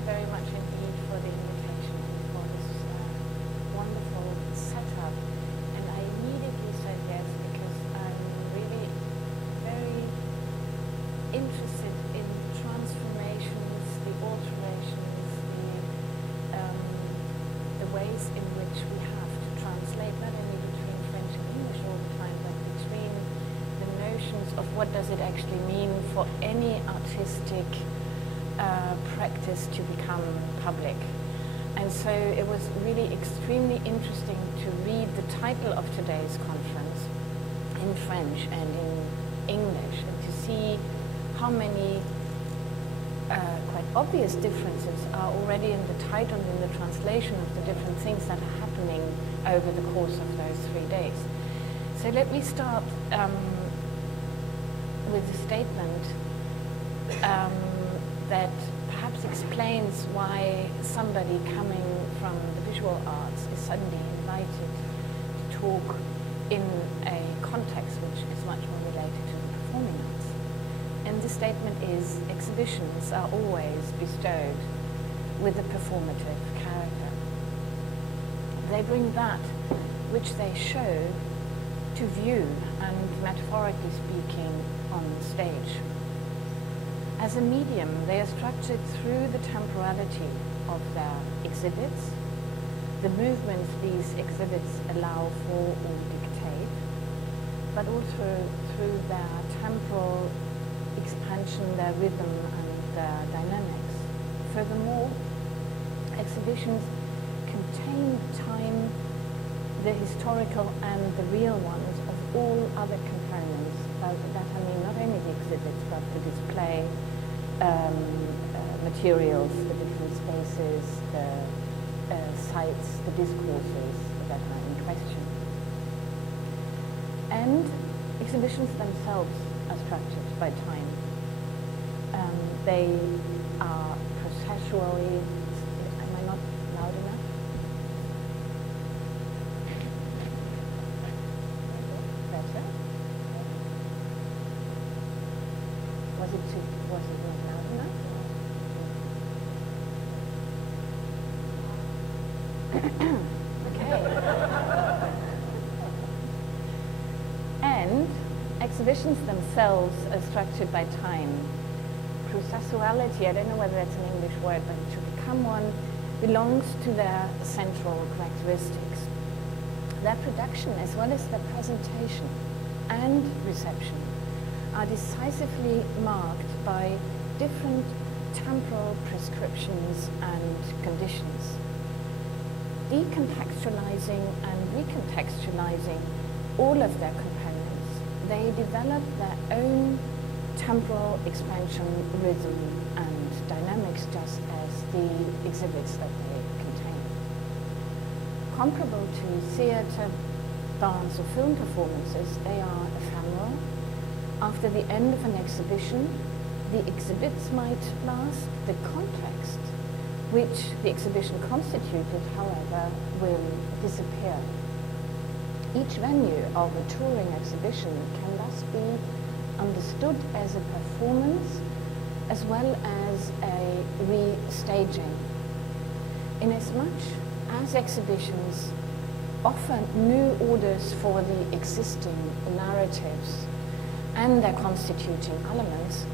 you very much indeed for the invitation and for this wonderful setup. And I immediately said yes because I'm really very interested in transformations, the alterations, the ways in which we have to translate, not only between French and English all the time, but between the notions of what does it actually mean for any artistic practice to become public. And so it was really extremely interesting to read the title of today's conference in French and in English, and to see how many quite obvious differences are already in the title and in the translation of the different things that are happening over the course of those 3 days. So let me start with a statement that perhaps explains why somebody coming from the visual arts is suddenly invited to talk in a context which is much more related to the performing arts. And the statement is, exhibitions are always bestowed with a performative character. They bring that which they show to view, and metaphorically speaking, on the stage. As a medium, they are structured through the temporality of their exhibits, the movements these exhibits allow for or dictate, but also through their temporal expansion, their rhythm, and their dynamics. Furthermore, exhibitions contain time, the historical and the real ones, of all other components. That I mean not only the exhibits, but the display materials, the different spaces, the sites, the discourses that are in question. And exhibitions themselves are structured by time. They are processually, am I not loud enough? Better? Was it not loud enough? Okay. And exhibitions themselves are structured by time. Processuality, I don't know whether that's an English word, but to become one belongs to their central characteristics. Their production, as well as their presentation and reception, are decisively marked by different temporal prescriptions and conditions. Decontextualizing and recontextualizing all of their components, they develop their own temporal expansion, rhythm, and dynamics, just as the exhibits that they contain. Comparable to theatre, dance, or film performances, they are ephemeral. After the end of an exhibition, the exhibits might last. The context which the exhibition constituted, however, will disappear. Each venue of a touring exhibition can thus be understood as a performance as well as a restaging. Inasmuch as exhibitions offer new orders for the existing narratives and their constituting elements,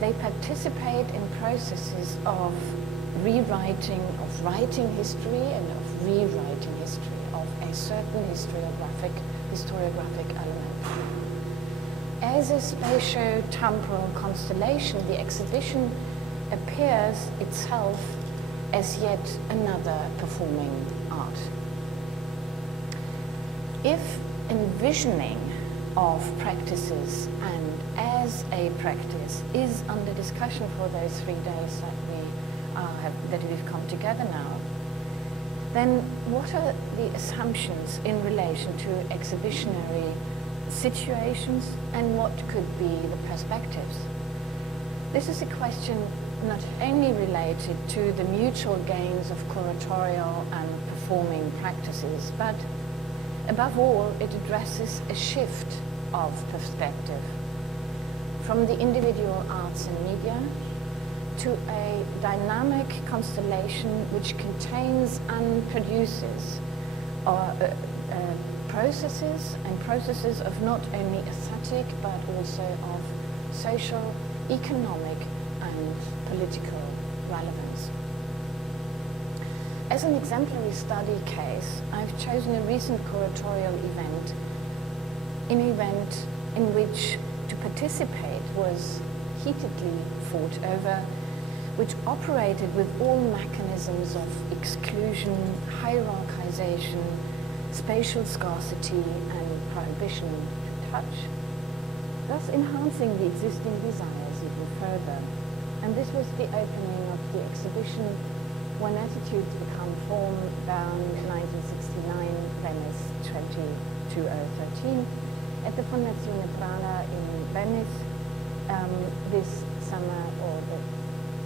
they participate in processes of rewriting, of writing history and of rewriting history, of a certain historiographic element. As a spatio-temporal constellation, the exhibition appears itself as yet another performing art. If envisioning of practices and as a practice is under discussion for those 3 days that we've come together now, then what are the assumptions in relation to exhibitionary situations and what could be the perspectives? This is a question not only related to the mutual gains of curatorial and performing practices, but above all, it addresses a shift of perspective from the individual arts and media to a dynamic constellation which contains and produces processes of not only aesthetic but also of social, economic and political relevance. As an exemplary study case, I've chosen a recent curatorial event, an event in which to participate was heatedly fought over, which operated with all mechanisms of exclusion, hierarchization, spatial scarcity and prohibition to touch, thus enhancing the existing desires even further. And this was the opening of the exhibition When Attitudes Become Form, Bern 1969, Venice 2013, at the Fondazione Prana in Venice this summer, or the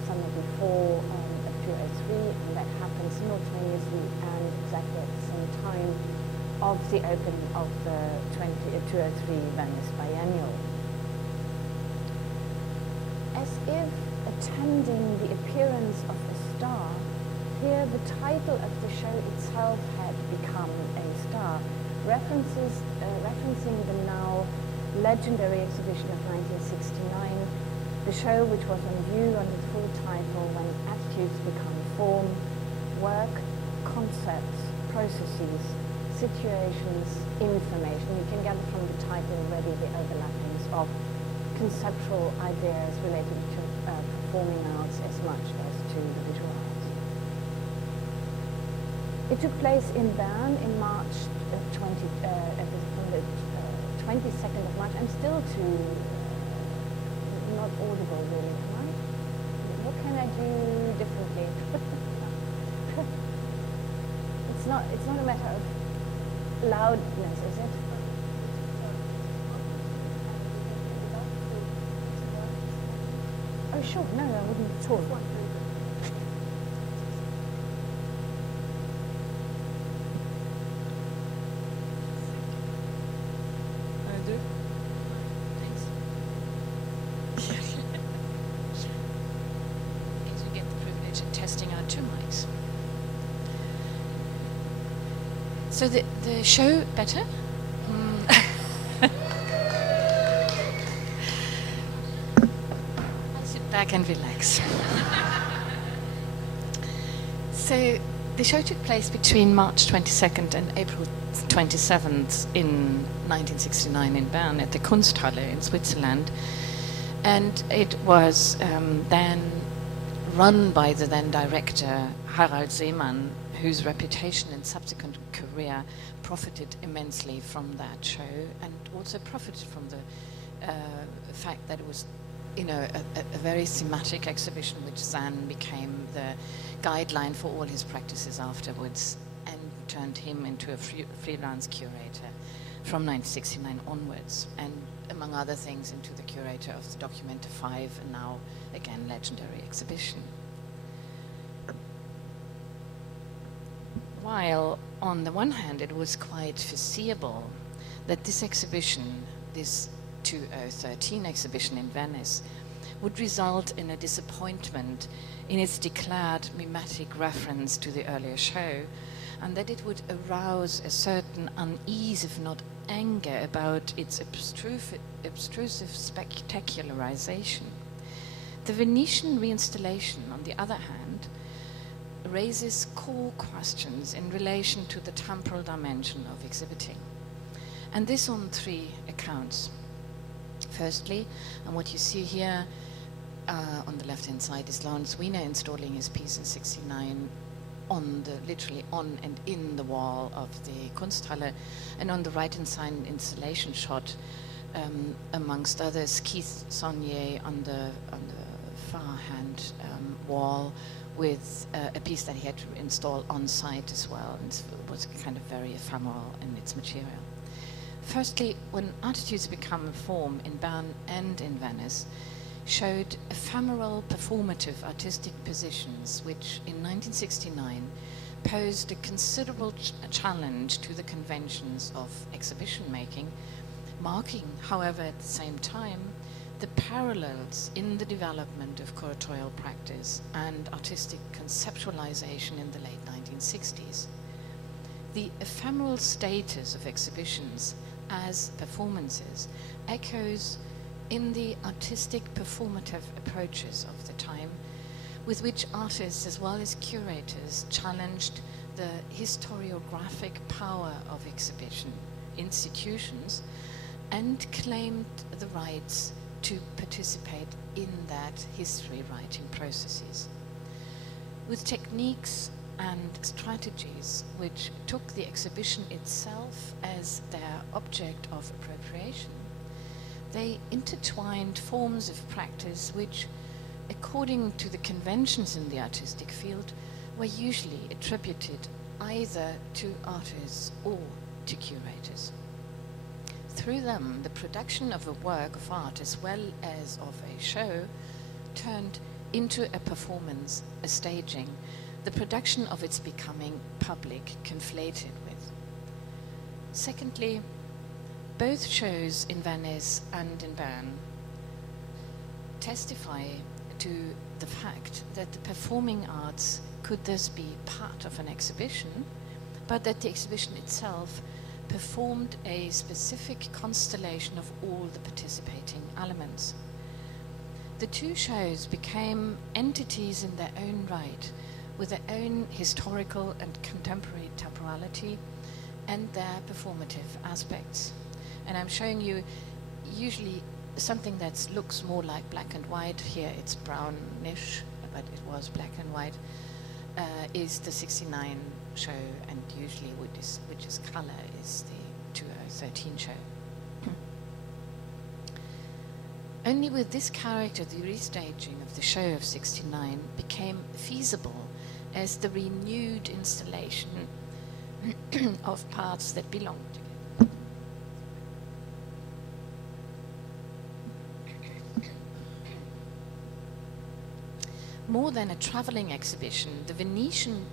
summer before, of 2003, and that happened simultaneously and exactly at the same time of the opening of the 2003 Venice Biennial. As if attending the appearance of a star, here the title of the show itself had become a star, referencing the now legendary exhibition of 1969, the show which was on view under the full title When Attitudes Become Form, Work, Concepts, Processes, Situations, Information. You can gather from the title already the overlappings of conceptual ideas related to performing arts as much as to the visual arts. It took place in Bern in March from the 22nd of March. I'm still not audible really, am I? What can I do differently? It's not a matter of loudness, is it? Oh sure, no, I wouldn't at all. So the show better? I sit back and relax. So the show took place between March 22nd and April 27th in 1969 in Bern at the Kunsthalle in Switzerland, and it was then run by the then director Harald Seemann, whose reputation and subsequent career profited immensely from that show, and also profited from the fact that it was, a very thematic exhibition, which then became the guideline for all his practices afterwards, and turned him into a freelance curator from 1969 onwards, and among other things into the curator of the Documenta 5, and now again legendary exhibition. While on the one hand it was quite foreseeable that this exhibition, this 2013 exhibition in Venice, would result in a disappointment in its declared mimetic reference to the earlier show, and that it would arouse a certain unease, if not anger, about its obtrusive spectacularization. The Venetian reinstallation, on the other hand, raises core questions in relation to the temporal dimension of exhibiting. And this on three accounts. Firstly, and what you see here on the left-hand side is Lawrence Wiener installing his piece in 1969 literally on and in the wall of the Kunsthalle, and on the right-hand side installation shot, amongst others, Keith Saunier on the far-hand wall, with a piece that he had to install on site as well, and it was kind of very ephemeral in its material. Firstly, When Attitudes Become a Form in Bern and in Venice showed ephemeral performative artistic positions which in 1969 posed a considerable challenge to the conventions of exhibition making, marking, however, at the same time, the parallels in the development of curatorial practice and artistic conceptualization in the late 1960s. The ephemeral status of exhibitions as performances echoes in the artistic performative approaches of the time, with which artists as well as curators challenged the historiographic power of exhibition institutions and claimed the rights to participate in that history writing processes. With techniques and strategies which took the exhibition itself as their object of appropriation, they intertwined forms of practice which, according to the conventions in the artistic field, were usually attributed either to artists or to curators. Through them, the production of a work of art as well as of a show turned into a performance, a staging, the production of its becoming public conflated with. Secondly, both shows in Venice and in Bern testify to the fact that the performing arts could thus be part of an exhibition, but that the exhibition itself performed a specific constellation of all the participating elements. The two shows became entities in their own right, with their own historical and contemporary temporality and their performative aspects. And I'm showing you usually something that looks more like black and white. Here it's brownish, but it was black and white, is the 69 show, and usually which is color is the 2013 show. Only with this character the restaging of the show of 69 became feasible as the renewed installation of parts that belonged together. More than a traveling exhibition, the Venetian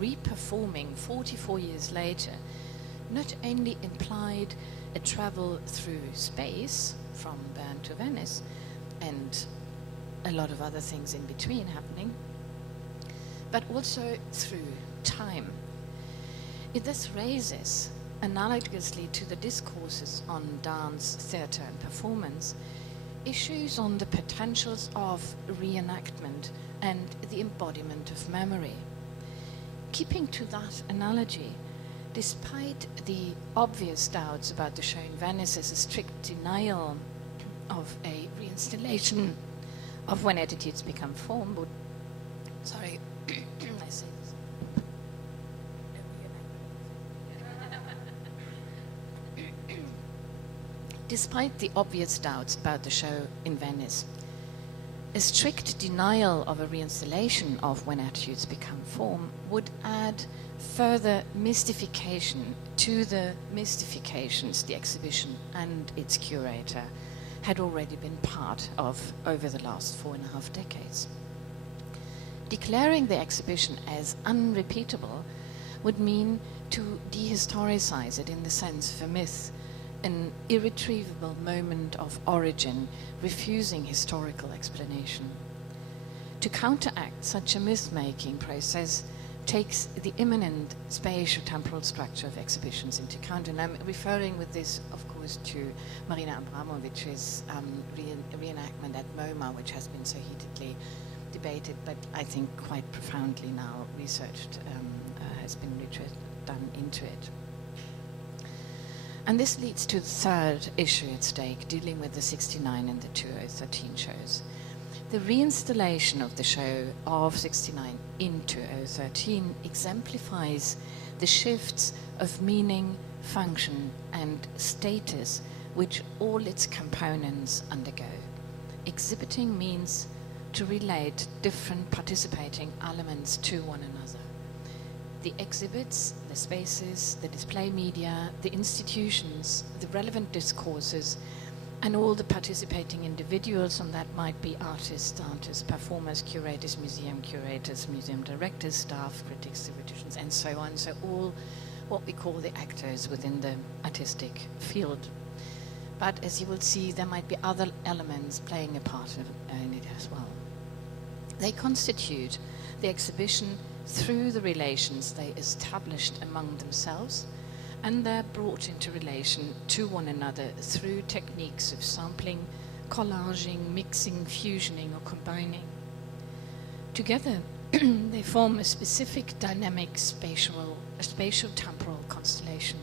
reperforming 44 years later not only implied a travel through space from Bern to Venice and a lot of other things in between happening, but also through time. It thus raises, analogously to the discourses on dance, theatre and performance, issues on the potentials of reenactment and the embodiment of memory. Keeping to that analogy, despite the obvious doubts about the show in Venice as a strict denial of a reinstallation of when attitudes become form, but, sorry, I say this. Despite the obvious doubts about the show in Venice, a strict denial of a reinstallation of when attitudes become form would add further mystification to the mystifications the exhibition and its curator had already been part of over the last 4.5 decades. Declaring the exhibition as unrepeatable would mean to dehistoricize it in the sense of a myth, an irretrievable moment of origin, refusing historical explanation. To counteract such a myth-making process takes the imminent spatio-temporal structure of exhibitions into account. And I'm referring with this, of course, to Marina Abramovich's reenactment at MoMA, which has been so heatedly debated, but I think quite profoundly now researched, has been done into it. And this leads to the third issue at stake, dealing with the 69 and the 2013 shows. The reinstallation of the show of 69 in 2013 exemplifies the shifts of meaning, function, and status which all its components undergo. Exhibiting means to relate different participating elements to one another. The exhibits, the spaces, the display media, the institutions, the relevant discourses, and all the participating individuals, and that might be artists, performers, curators, museum directors, staff, critics, theoreticians, and so on. So all what we call the actors within the artistic field. But as you will see, there might be other elements playing a part in it as well. They constitute the exhibition through the relations they established among themselves, and they're brought into relation to one another through techniques of sampling, collaging, mixing, fusioning, or combining. Together, they form a specific dynamic spatial-temporal constellation.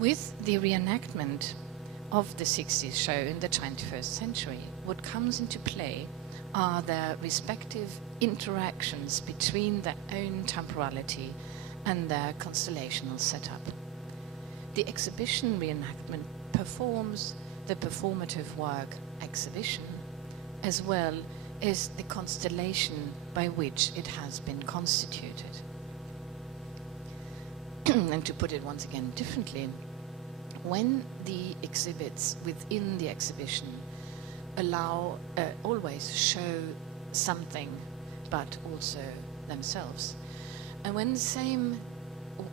With the reenactment of the 60s show in the 21st century, what comes into play are their respective interactions between their own temporality and their constellational setup. The exhibition reenactment performs the performative work exhibition, as well as the constellation by which it has been constituted. And to put it once again differently, when the exhibits within the exhibition always show something, but also themselves. And when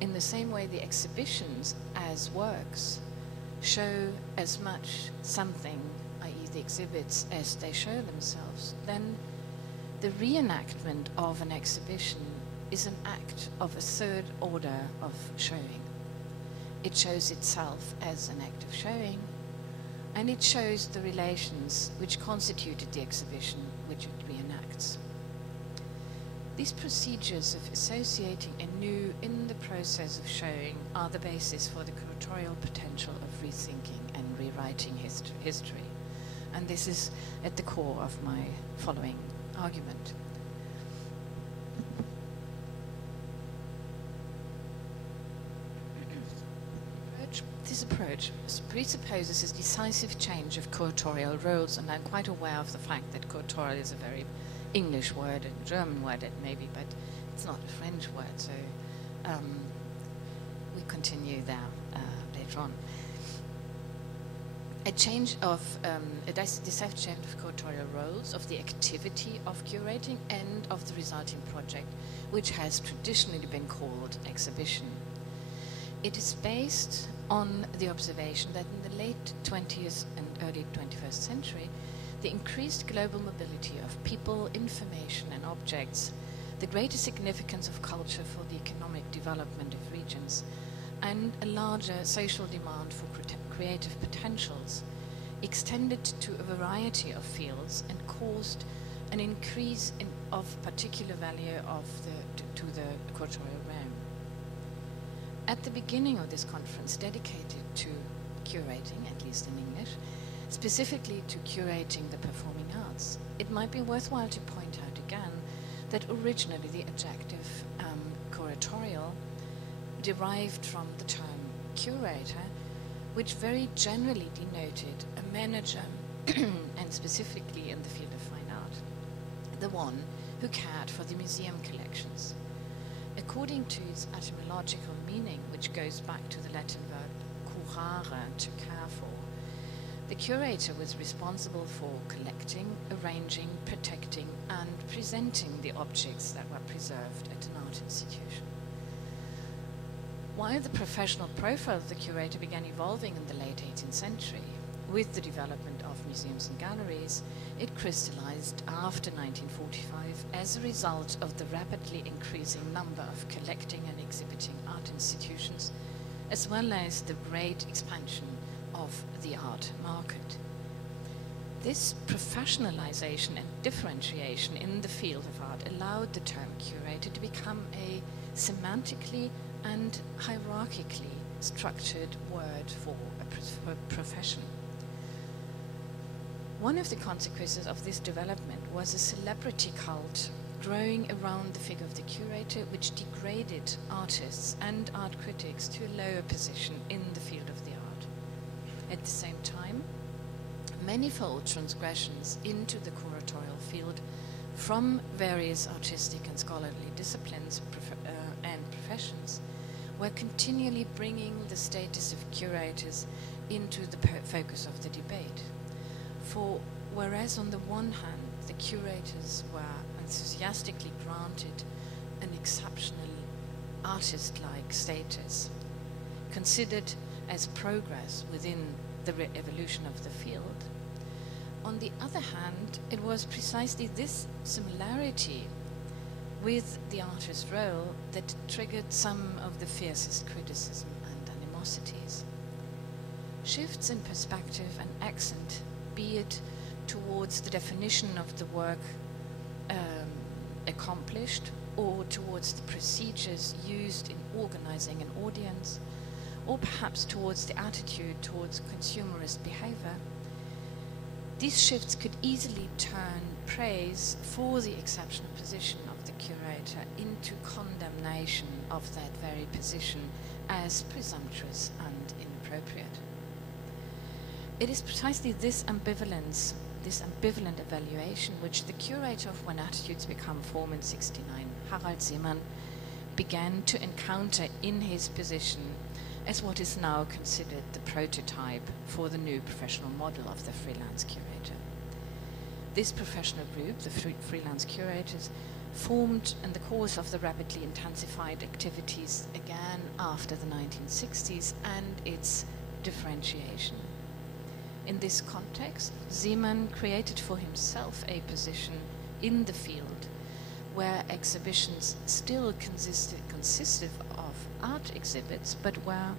in the same way the exhibitions as works show as much something, i.e. the exhibits, as they show themselves, then the reenactment of an exhibition is an act of a third order of showing. It shows itself as an act of showing, and it shows the relations which constituted the exhibition which it reenacts. These procedures of associating anew in the process of showing are the basis for the curatorial potential of rethinking and rewriting history. And this is at the core of my following argument. This approach presupposes a decisive change of curatorial roles, and I'm quite aware of the fact that curatorial is a very English word and German word, it may be, but it's not a French word, so we continue there later on. A decisive change of curatorial roles, of the activity of curating, and of the resulting project, which has traditionally been called exhibition. It is based on the observation that in the late 20th and early 21st century, the increased global mobility of people, information, and objects, the greater significance of culture for the economic development of regions, and a larger social demand for creative potentials extended to a variety of fields and caused an increase of particular value to the curatorial realm. At the beginning of this conference dedicated to curating, at least in English, specifically to curating the performing arts, it might be worthwhile to point out again that originally the adjective curatorial derived from the term curator, which very generally denoted a manager, and specifically in the field of fine art, the one who cared for the museum collections. According to its etymological meaning, which goes back to the Latin verb curare, to care for, the curator was responsible for collecting, arranging, protecting, and presenting the objects that were preserved at an art institution. While the professional profile of the curator began evolving in the late 18th century, with the development of museums and galleries, it crystallized after 1945 as a result of the rapidly increasing number of collecting and exhibiting art institutions, as well as the great expansion of the art market. This professionalization and differentiation in the field of art allowed the term curator to become a semantically and hierarchically structured word for a profession. One of the consequences of this development was a celebrity cult growing around the figure of the curator, which degraded artists and art critics to a lower position in the field of the art. At the same time, manifold transgressions into the curatorial field from various artistic and scholarly disciplines and professions were continually bringing the status of curators into the focus of the debate. For whereas on the one hand the curators were enthusiastically granted an exceptional artist-like status, considered as progress within the evolution of the field. On the other hand, it was precisely this similarity with the artist's role that triggered some of the fiercest criticism and animosities. Shifts in perspective and accent, be it towards the definition of the work accomplished, or towards the procedures used in organizing an audience, or perhaps towards the attitude towards consumerist behavior, these shifts could easily turn praise for the exceptional position of the curator into condemnation of that very position as presumptuous and inappropriate. It is precisely this ambivalence, this ambivalent evaluation, which the curator of When Attitudes Become Form in '69, Harald Seemann, began to encounter in his position as what is now considered the prototype for the new professional model of the freelance curator. This professional group, the freelance curators, formed in the course of the rapidly intensified activities again after the 1960s and its differentiation. In this context, Seemann created for himself a position in the field where exhibitions still consisted of art exhibits, but were,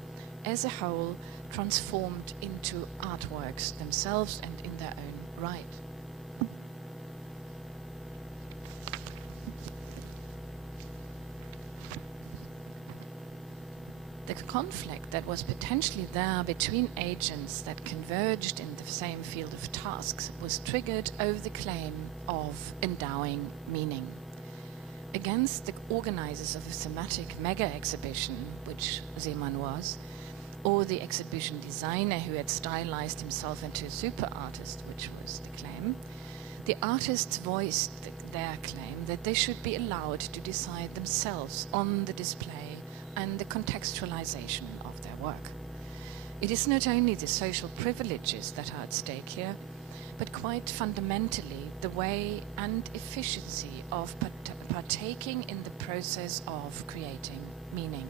as a whole, transformed into artworks themselves and in their own right. The conflict that was potentially there between agents that converged in the same field of tasks was triggered over the claim of endowing meaning. Against the organizers of a thematic mega exhibition, which Seemann was, or the exhibition designer who had stylized himself into a super artist, which was the claim, the artists voiced their claim that they should be allowed to decide themselves on the display and the contextualization of their work. It is not only the social privileges that are at stake here, but quite fundamentally the way and efficiency of partaking in the process of creating meaning.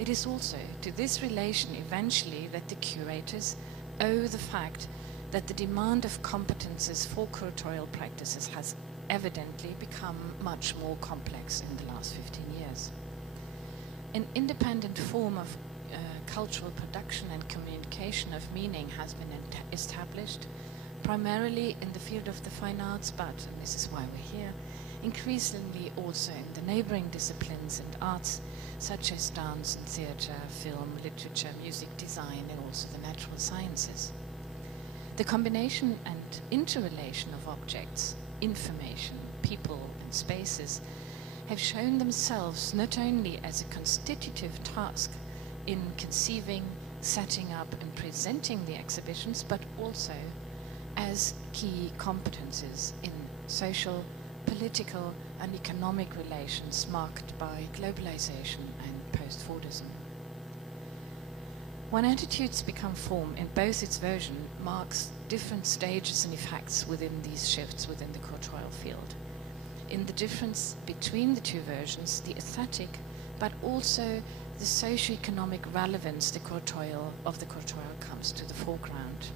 It is also to this relation eventually that the curators owe the fact that the demand of competences for curatorial practices has evidently become much more complex in the last 15 years. An independent form of cultural production and communication of meaning has been established, primarily in the field of the fine arts, but, and this is why we're here, increasingly also in the neighboring disciplines and arts, such as dance and theater, film, literature, music, design, and also the natural sciences. The combination and interrelation of objects, information, people, and spaces have shown themselves not only as a constitutive task in conceiving, setting up, and presenting the exhibitions, but also as key competences in social, political, and economic relations marked by globalization and post-Fordism. When Attitudes Become Form, in both its version, marks different stages and effects within these shifts within the curatorial field. In the difference between the two versions, the aesthetic, but also the socio-economic relevance of the curatorial comes to the foreground.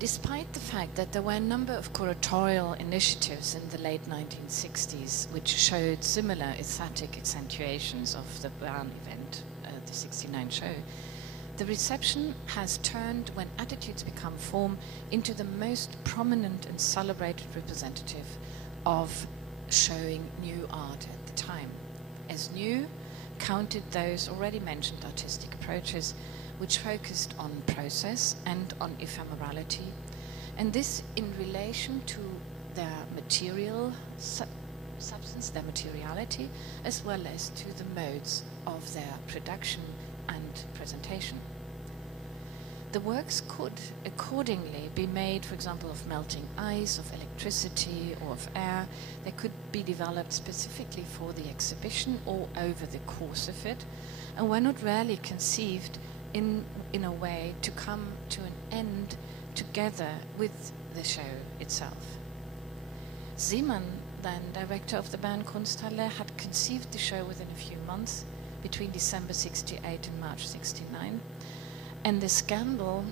Despite the fact that there were a number of curatorial initiatives in the late 1960s which showed similar aesthetic accentuations of the Bern event, the '69 show, the reception has turned When Attitudes Become Form into the most prominent and celebrated representative of showing new art at the time. As new, counted those already mentioned artistic approaches which focused on process and on ephemerality, and this in relation to their material substance, their materiality, as well as to the modes of their production and presentation. The works could accordingly be made, for example, of melting ice, of electricity, or of air. They could be developed specifically for the exhibition or over the course of it, and were not rarely conceived in a way to come to an end together with the show itself. Seemann, then director of the Bern Kunsthalle, had conceived the show within a few months, between December 68 and March 69. And the scandal,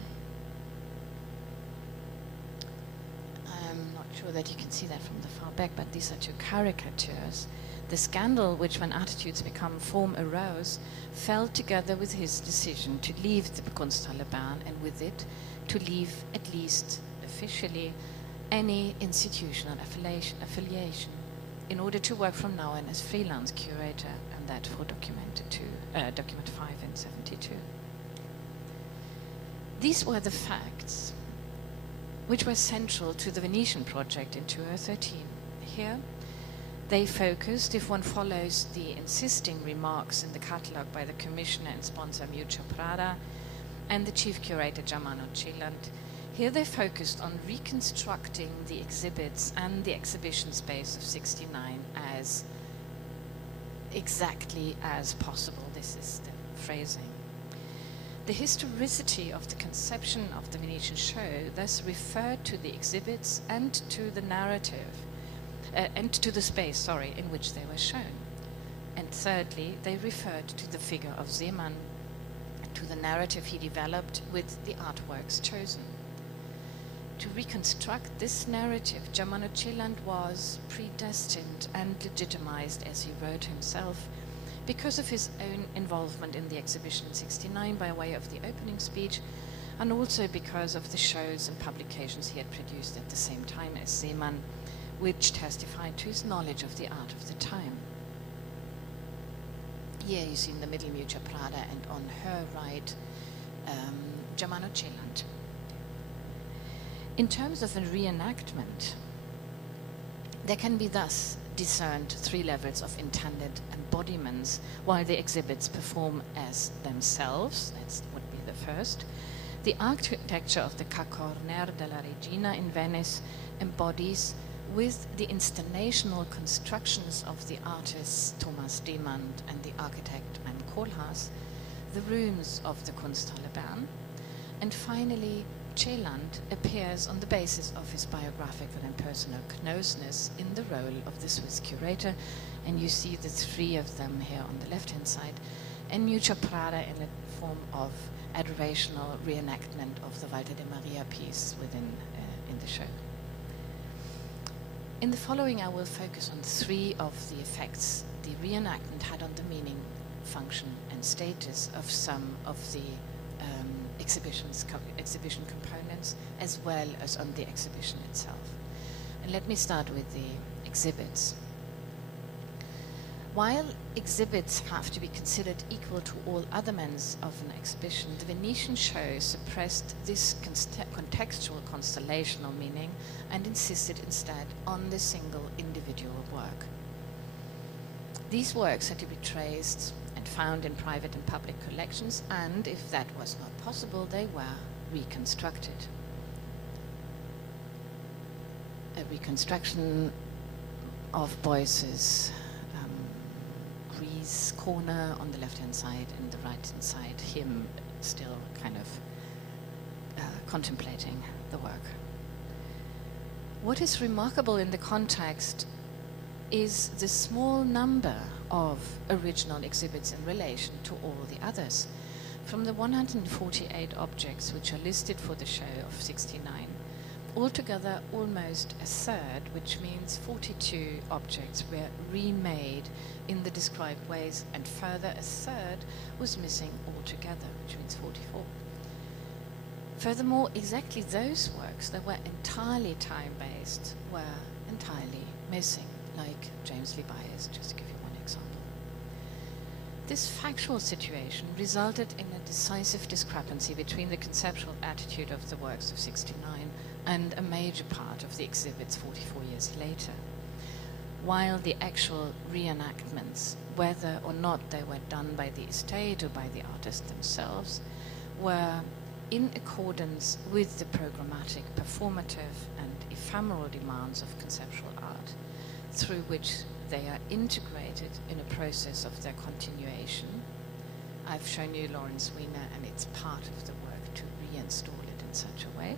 I'm not sure that you can see that from the far back, but these are two caricatures. The scandal, which when attitudes become form arose, fell together with his decision to leave the Kunsthalle Bern, and with it to leave, at least officially, any institutional affiliation in order to work from now on as freelance curator, and that for document 5 in 72. These were the facts which were central to the Venetian project in 2013. Here, they focused, if one follows the insisting remarks in the catalogue by the commissioner and sponsor Miuccia Prada and the chief curator Germano Celand, here they focused on reconstructing the exhibits and the exhibition space of 69 as exactly as possible. This is the phrasing. The historicity of the conception of the Venetian show thus referred to the exhibits and to the narrative, and to the space, in which they were shown. And thirdly, they referred to the figure of Seemann, to the narrative he developed with the artworks chosen. To reconstruct this narrative, Germano Celand was predestined and legitimized, as he wrote himself, because of his own involvement in the exhibition in 69 by way of the opening speech, and also because of the shows and publications he had produced at the same time as Seemann, which testified to his knowledge of the art of the time. Here you see in the middle Miuccia Prada, and on her right, Germano Celand. In terms of a reenactment, there can be thus discerned 3 levels of intended embodiments, while the exhibits perform as themselves. That would be the first. The architecture of the Ca' Corner della Regina in Venice embodies, with the installational constructions of the artists Thomas Demand and the architect Anne Kohlhaas, the rooms of the Kunsthalle Bern. And finally, Celand appears on the basis of his biographical and personal closeness in the role of the Swiss curator, and you see the 3 of them here on the left-hand side, and Miuccia Prada in the form of adorational reenactment of the Walter de Maria piece within in the show. In the following, I will focus on 3 of the effects the reenactment had on the meaning, function, and status of some of the exhibition components, as well as on the exhibition itself. And let me start with the exhibits. While exhibits have to be considered equal to all other elements of an exhibition, the Venetian show suppressed this contextual constellational meaning and insisted instead on the single individual work. These works had to be traced and found in private and public collections, and if that was not possible, they were reconstructed. A reconstruction of Beuys's Grease corner on the left-hand side, and the right-hand side, him still kind of contemplating the work. What is remarkable in the context is the small number of original exhibits in relation to all the others. From the 148 objects which are listed for the show of 69, altogether almost a third, which means 42 objects were remade in the described ways, and further a third was missing altogether, which means 44. Furthermore, exactly those works that were entirely time-based were entirely missing, like James Lee Byers, just to give you one example. This factual situation resulted in a decisive discrepancy between the conceptual attitude of the works of 69 and a major part of the exhibits 44 years later. While the actual reenactments, whether or not they were done by the estate or by the artists themselves, were in accordance with the programmatic, performative, and ephemeral demands of conceptual art, through which they are integrated in a process of their continuation. I've shown you Lawrence Weiner, and it's part of the work to reinstall it in such a way.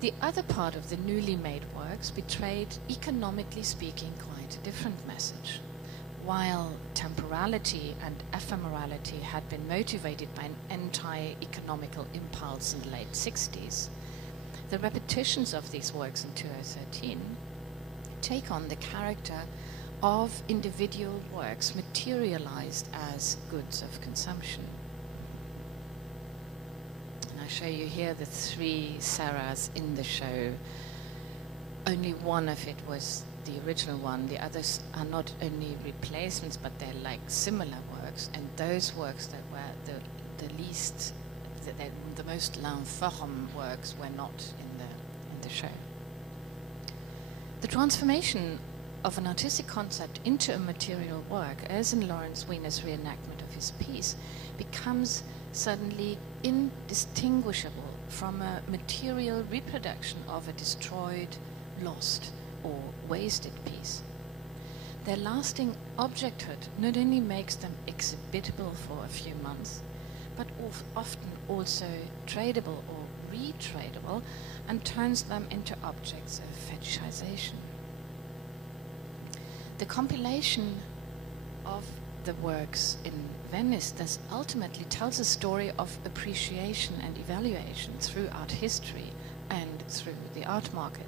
The other part of the newly made works betrayed, economically speaking, quite a different message. while temporality and ephemerality had been motivated by an anti-economical impulse in the late 60s, the repetitions of these works in 2013 take on the character of individual works materialized as goods of consumption. And I show you here the 3 Sarahs in the show. Only one of it was the original one. The others are not only replacements, but they're like similar works, and those works that were the least, the most l'informe works were not in the show. The transformation of an artistic concept into a material work, as in Lawrence Wiener's reenactment of his piece, becomes suddenly indistinguishable from a material reproduction of a destroyed, lost, or wasted piece. Their lasting objecthood not only makes them exhibitable for a few months, but often also tradable or retradable, and turns them into objects of fetishization. The compilation of the works in Venice thus ultimately tells a story of appreciation and evaluation through art history and through the art market.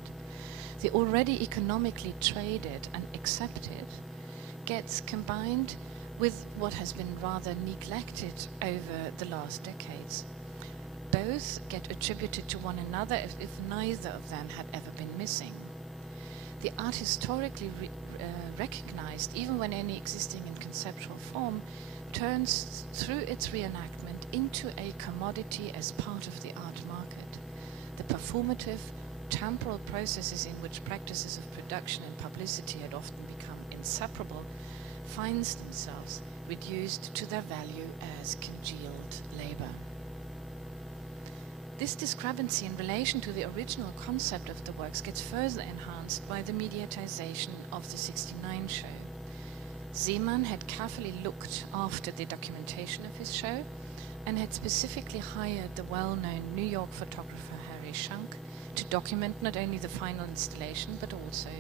The already economically traded and accepted gets combined with what has been rather neglected over the last decades. Both get attributed to one another if neither of them had ever been missing. The art historically recognized, even when only existing in conceptual form, turns through its reenactment into a commodity as part of the art market. The performative, temporal processes in which practices of production and publicity had often become inseparable finds themselves reduced to their value as congealed labor. This discrepancy in relation to the original concept of the works gets further enhanced by the mediatization of the '69 show. Seemann had carefully looked after the documentation of his show and had specifically hired the well-known New York photographer Harry Schunk to document not only the final installation but also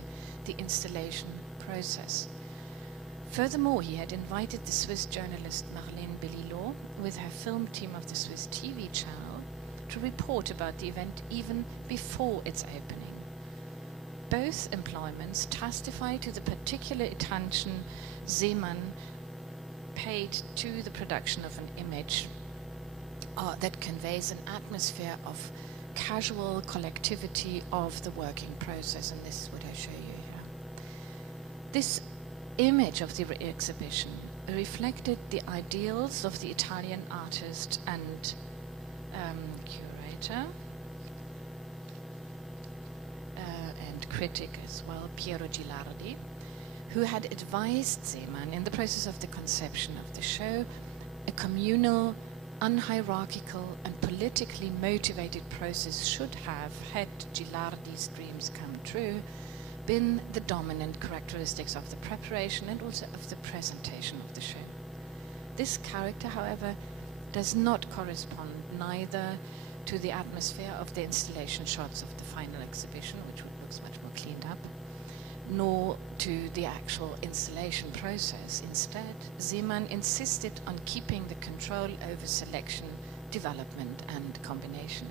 the installation process. Furthermore, he had invited the Swiss journalist Marlene Bellilot with her film team of the Swiss TV channel to report about the event even before its opening. Both employments testify to the particular attention Seemann paid to the production of an image that conveys an atmosphere of casual collectivity of the working process, and this is what I show you here. This image of the exhibition reflected the ideals of the Italian artist and curator and critic as well, Piero Gilardi, who had advised Seemann in the process of the conception of the show, a communal, unhierarchical and politically motivated process should have, had Gilardi's dreams come true, been the dominant characteristics of the preparation and also of the presentation of the show. This character, however, does not correspond neither to the atmosphere of the installation shots of the final exhibition, which looks much more cleaned up, nor to the actual installation process. Instead, Seemann insisted on keeping the control over selection, development, and combination.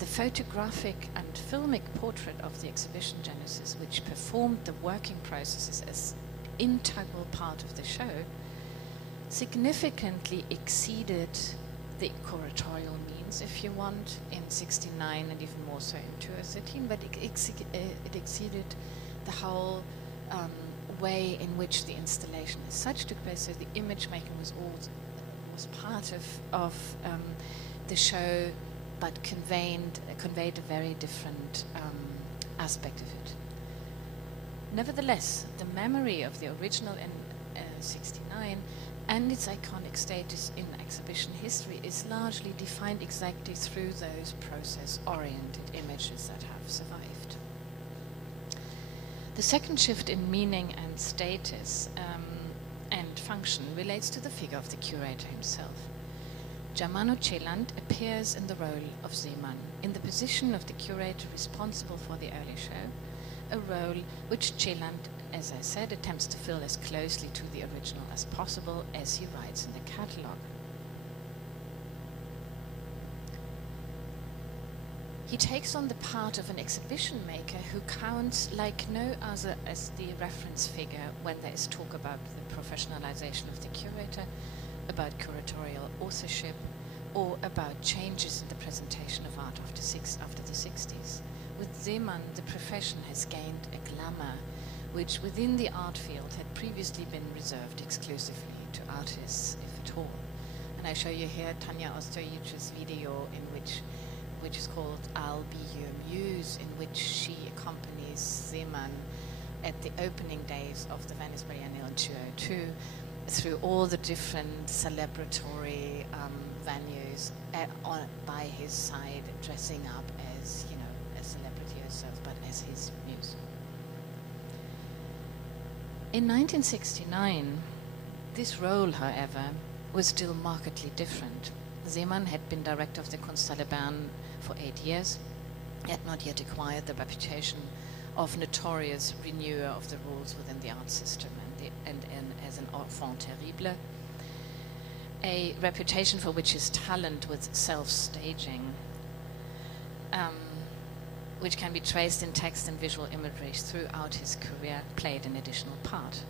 The photographic and filmic portrait of the exhibition genesis, which performed the working processes as integral part of the show, significantly exceeded the curatorial means, if you want, in '69 and even more so in 2013, but it exceeded the whole way in which the installation as such took place. So the image making was part of the show, but conveyed a very different aspect of it. Nevertheless, the memory of the original in '69 and its iconic status in exhibition history is largely defined exactly through those process-oriented images that have survived. The second shift in meaning and status and function relates to the figure of the curator himself. Germano Celand appears in the role of Seemann, in the position of the curator responsible for the early show, a role which Celand as I said, attempts to fill as closely to the original as possible, as he writes in the catalogue. He takes on the part of an exhibition maker who counts like no other as the reference figure when there is talk about the professionalization of the curator, about curatorial authorship, or about changes in the presentation of art after the 60s. With Seemann, the profession has gained a glamour which within the art field had previously been reserved exclusively to artists, if at all. And I show you here Tanja Ostojić's video which is called I'll Be Your Muse, in which she accompanies Seemann at the opening days of the Venice Biennial in 2002 through all the different celebratory venues by his side, dressing up as, you know, a celebrity herself, but as his muse. In 1969, this role, however, was still markedly different. Seemann had been director of the Kunsthalle Bern for 8 years, had not yet acquired the reputation of notorious renewer of the rules within the art system and as an enfant terrible, a reputation for which his talent with self-staging, which can be traced in text and visual imagery throughout his career, played an additional part.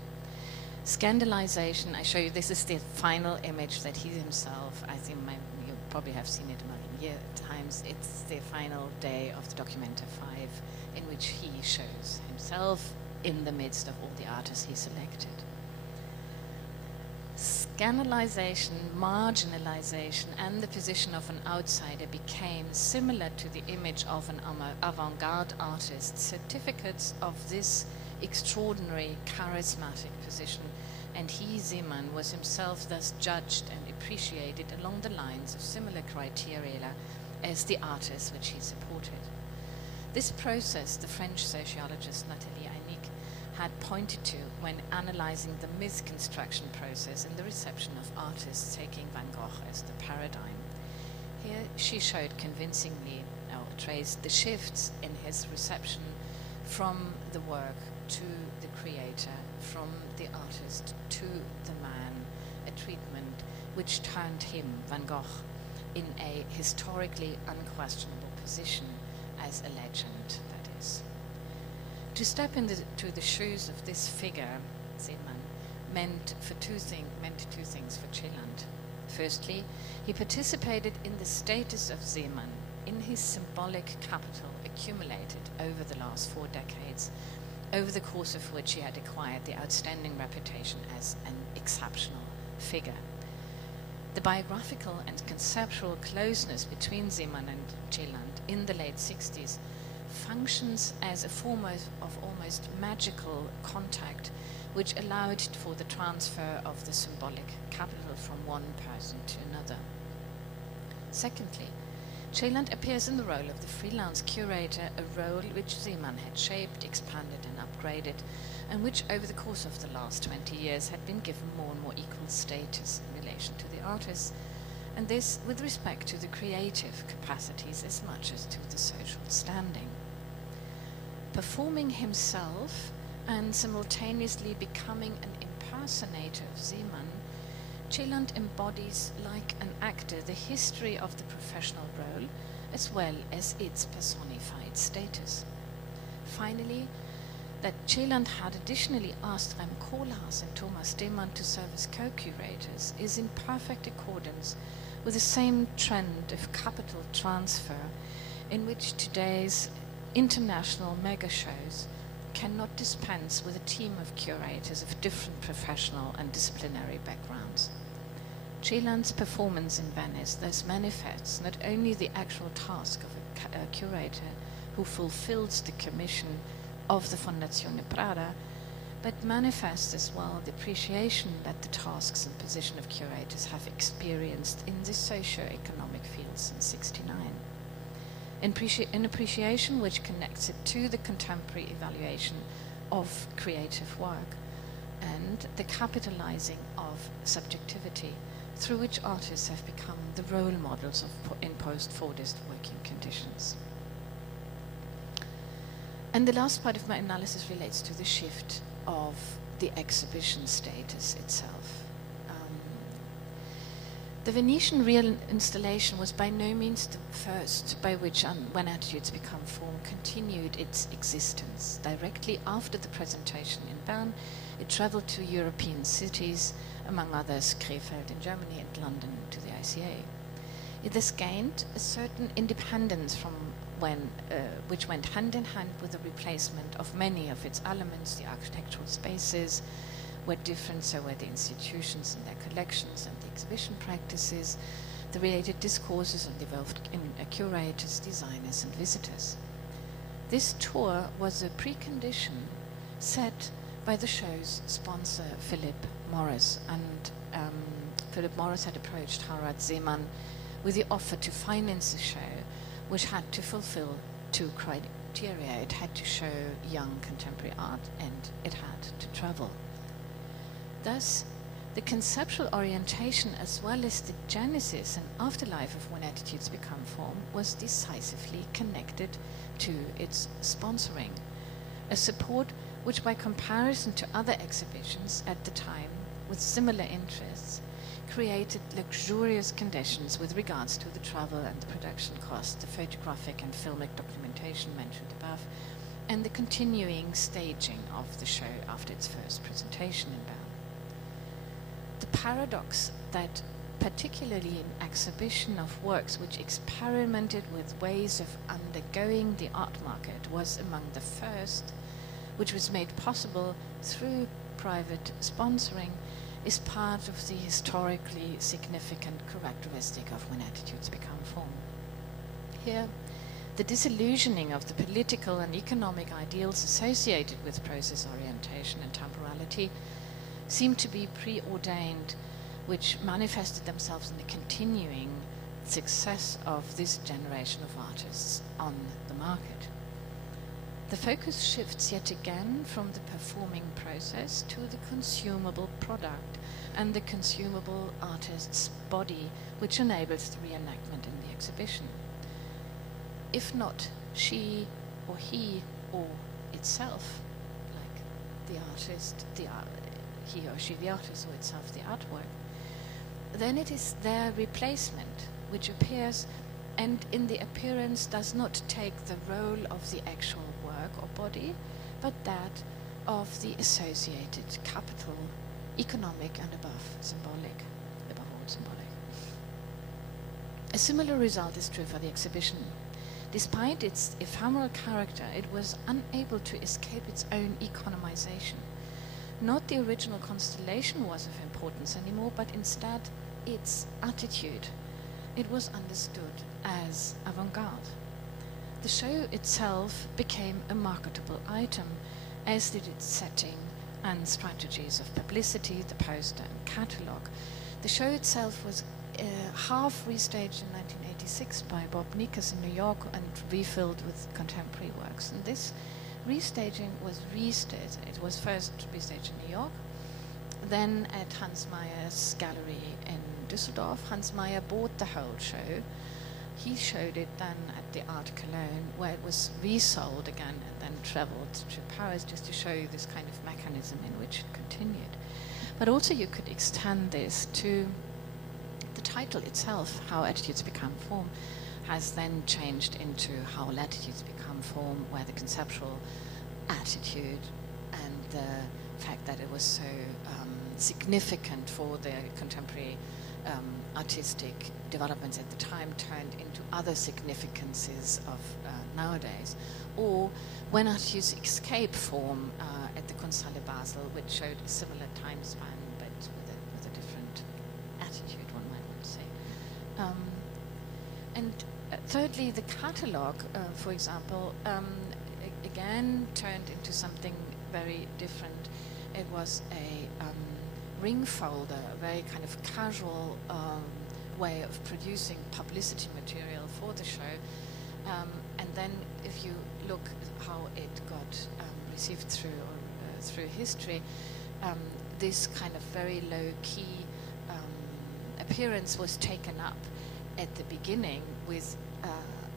Scandalization, I show you, this is the final image that he himself, I think you probably have seen it a million times, it's the final day of the Documenta 5, in which he shows himself in the midst of all the artists he selected. Scandalization, marginalization, and the position of an outsider became similar to the image of an avant-garde artist, certificates of this extraordinary, charismatic position, and he, Seemann, was himself thus judged and appreciated along the lines of similar criteria as the artists which he supported. This process, the French sociologist Nathalie Aynick had pointed to when analyzing the misconstruction process in the reception of artists, taking Van Gogh as the paradigm. Here she showed convincingly, or traced the shifts in his reception from the work to the creator, from the artist to the man, a treatment which turned him, Van Gogh, in a historically unquestionable position as a legend, that is. To step into the shoes of this figure, Seemann, meant two things for Ceylan. Firstly, he participated in the status of Seemann in his symbolic capital accumulated over the last 4 decades, over the course of which he had acquired the outstanding reputation as an exceptional figure. The biographical and conceptual closeness between Seemann and Ceylan in the late 60s functions as a form of almost magical contact, which allowed for the transfer of the symbolic capital from one person to another. Secondly, Ceylan appears in the role of the freelance curator, a role which Seemann had shaped, expanded and upgraded, and which over the course of the last 20 years had been given more and more equal status in relation to the artists, and this with respect to the creative capacities as much as to the social standing. Performing himself and simultaneously becoming an impersonator of Seemann, Ceylan embodies, like an actor, the history of the professional role as well as its personified status. Finally, that Ceylan had additionally asked Rem Koolhaas and Thomas Demann to serve as co-curators is in perfect accordance with the same trend of capital transfer in which today's international mega shows cannot dispense with a team of curators of different professional and disciplinary backgrounds. Ceylan's performance in Venice thus manifests not only the actual task of a curator who fulfills the commission of the Fondazione Prada, but manifests as well the appreciation that the tasks and position of curators have experienced in the socio-economic field since '69. An appreciation which connects it to the contemporary evaluation of creative work and the capitalizing of subjectivity through which artists have become the role models in post-Fordist working conditions. And the last part of my analysis relates to the shift of the exhibition status itself. The Venetian real installation was by no means the first by which When Attitudes Become Form continued its existence. Directly after the presentation in Bern, it traveled to European cities, among others Krefeld in Germany and London to the ICA. It thus gained a certain independence from which went hand in hand with the replacement of many of its elements. The architectural spaces were different, so were the institutions and their collections and the exhibition practices, the related discourses and developed in curators, designers and visitors. This tour was a precondition set by the show's sponsor, Philip Morris, and Philip Morris had approached Harald Seemann with the offer to finance the show, which had to fulfill two criteria. It had to show young contemporary art and it had to travel. Thus, the conceptual orientation as well as the genesis and afterlife of When Attitudes Become Form was decisively connected to its sponsoring, a support which by comparison to other exhibitions at the time with similar interests created luxurious conditions with regards to the travel and the production costs, the photographic and filmic documentation mentioned above, and the continuing staging of the show after its first presentation in Bern. The paradox that, particularly in exhibition of works which experimented with ways of undergoing the art market, was among the first, which was made possible through private sponsoring, is part of the historically significant characteristic of When Attitudes Become Form. Here, the disillusioning of the political and economic ideals associated with process orientation and temporality seemed to be preordained, which manifested themselves in the continuing success of this generation of artists on the market. The focus shifts yet again from the performing process to the consumable product and the consumable artist's body, which enables the reenactment in the exhibition. If not she or he or itself, like the artist, he or she, the artist, or itself, the artwork, then it is their replacement which appears and in the appearance does not take the role of the actual work or body, but that of the associated capital, economic and above all symbolic. A similar result is true for the exhibition. Despite its ephemeral character, it was unable to escape its own economization. Not the original constellation was of importance anymore, but instead its attitude. It was understood as avant-garde. The show itself became a marketable item, as did its setting and strategies of publicity, the poster and catalogue. The show itself was half restaged in 1986 by Bob Nikas in New York and refilled with contemporary works. And this restaging was restaged. It was first restaged in New York, then at Hans Meyer's gallery in Düsseldorf. Hans Meyer bought the whole show. He showed it then at the Art Cologne, where it was resold again and then traveled to Paris, just to show you this kind of mechanism in which it continued. But also you could extend this to the title itself, How Attitudes Become Form, has then changed into How Attitudes Become Form, where the conceptual attitude and the fact that it was so significant for the contemporary artistic developments at the time turned into other significances of nowadays. Or When Attitudes Escape Form at the Kunsthalle Basel, which showed a similar time span but with a different attitude, one might want to say. And thirdly, the catalogue, for example, again turned into something very different. It was a ring folder, a very kind of casual way of producing publicity material for the show. And then if you look at how it got received through history, this kind of very low-key appearance was taken up at the beginning with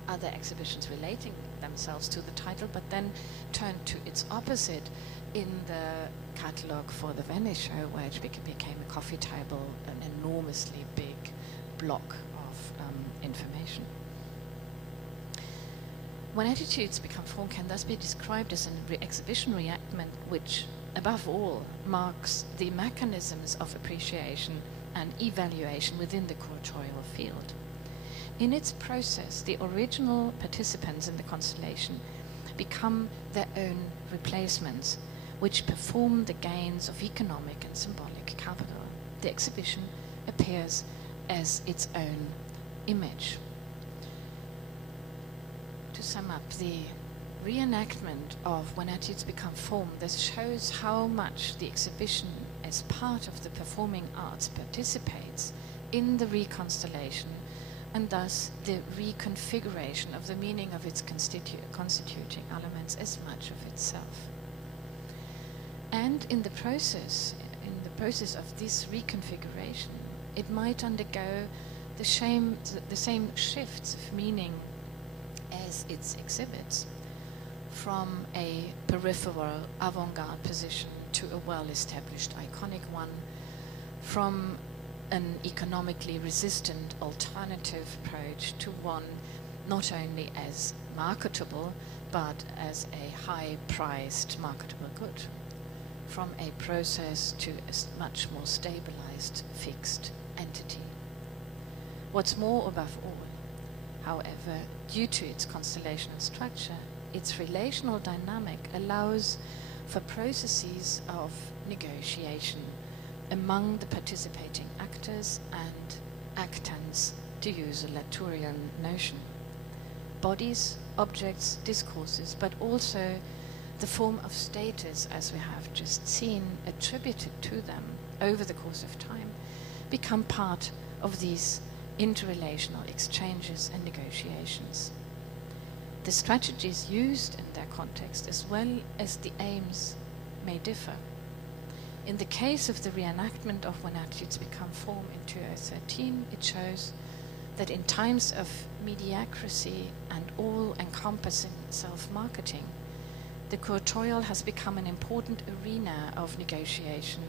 other exhibitions relating themselves to the title, but then turned to its opposite in the catalogue for the Venice show, where it became a coffee table, an enormously big block of information. When attitudes become form can thus be described as an exhibition reenactment which, above all, marks the mechanisms of appreciation and evaluation within the curatorial field. In its process, the original participants in the constellation become their own replacements, which perform the gains of economic and symbolic capital. The exhibition appears as its own image. To sum up, the reenactment of When Attitudes Become Form, this shows how much the exhibition as part of the performing arts participates in the reconstellation and thus the reconfiguration of the meaning of its constituting elements as much of itself. And in the process of this reconfiguration, it might undergo the same shifts of meaning as its exhibits, from a peripheral avant-garde position to a well-established iconic one, from an economically resistant alternative approach to one not only as marketable but as a high-priced marketable good, from a process to a much more stabilized fixed entity. What's more, above all, however, due to its constellational structure, its relational dynamic allows for processes of negotiation among the participating actors and actants, to use a Latourian notion. Bodies, objects, discourses, but also the form of status, as we have just seen, attributed to them over the course of time, become part of these interrelational exchanges and negotiations. The strategies used in their context, as well as the aims, may differ. In the case of the reenactment of When Attitudes Become Form in 2013, it shows that in times of mediocrity and all-encompassing self-marketing, the curatorial has become an important arena of negotiation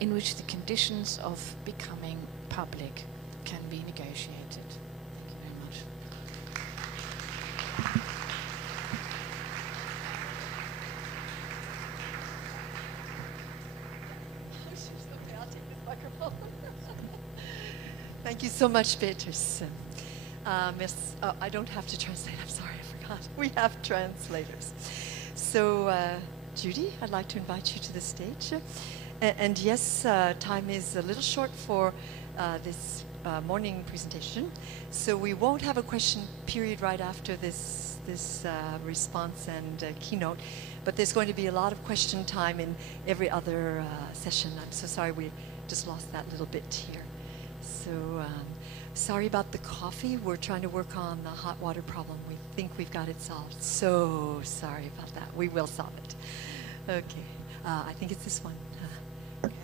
in which the conditions of becoming public can be negotiated. Thank you very much. Okay, I'll take this microphone. Thank you so much, Beatrice. I don't have to translate. I'm sorry, I forgot. We have translators. So, Judy, I'd like to invite you to the stage. And yes, time is a little short for this morning presentation, so we won't have a question period right after this response and keynote, but there's going to be a lot of question time in every other session. I'm so sorry we just lost that little bit here. So sorry about the coffee. We're trying to work on the hot water problem. We think we've got it solved. So sorry about that. We will solve it. Okay. I think it's this one. Okay.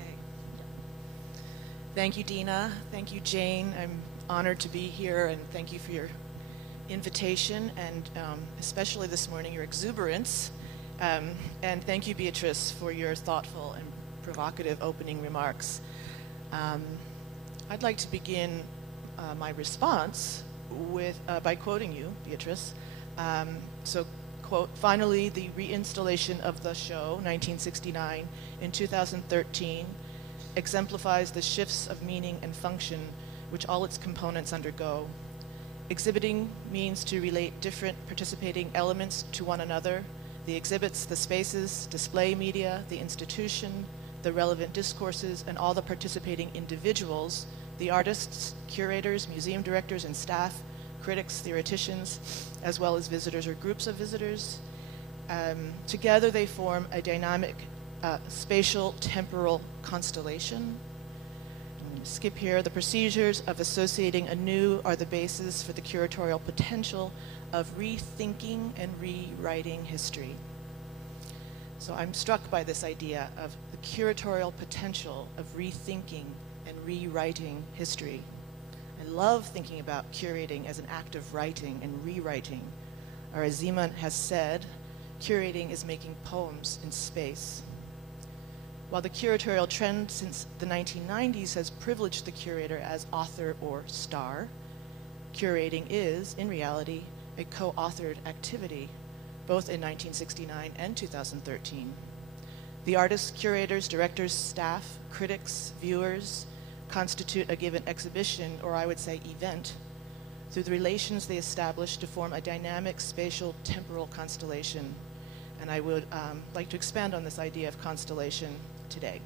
Thank you, Dina. Thank you, Jane. I'm honored to be here, and thank you for your invitation, and especially this morning, your exuberance. And thank you, Beatrice, for your thoughtful and provocative opening remarks. I'd like to begin my response with by quoting you, Beatrice. So, quote, "Finally, the reinstallation of the show, 1969, in 2013, exemplifies the shifts of meaning and function which all its components undergo. Exhibiting means to relate different participating elements to one another, the exhibits, the spaces, display media, the institution, the relevant discourses, and all the participating individuals, the artists, curators, museum directors, and staff, critics, theoreticians, as well as visitors or groups of visitors. Together they form a dynamic spatial temporal constellation." I'm going to skip here. "The procedures of associating anew are the basis for the curatorial potential of rethinking and rewriting history." So I'm struck by this idea of the curatorial potential of rethinking and rewriting history. I love thinking about curating as an act of writing and rewriting, or as Zeman has said, curating is making poems in space. While the curatorial trend since the 1990s has privileged the curator as author or star, curating is, in reality, a co-authored activity, both in 1969 and 2013. The artists, curators, directors, staff, critics, viewers constitute a given exhibition, or I would say event, through the relations they establish to form a dynamic spatial temporal constellation. And I would like to expand on this idea of constellation today.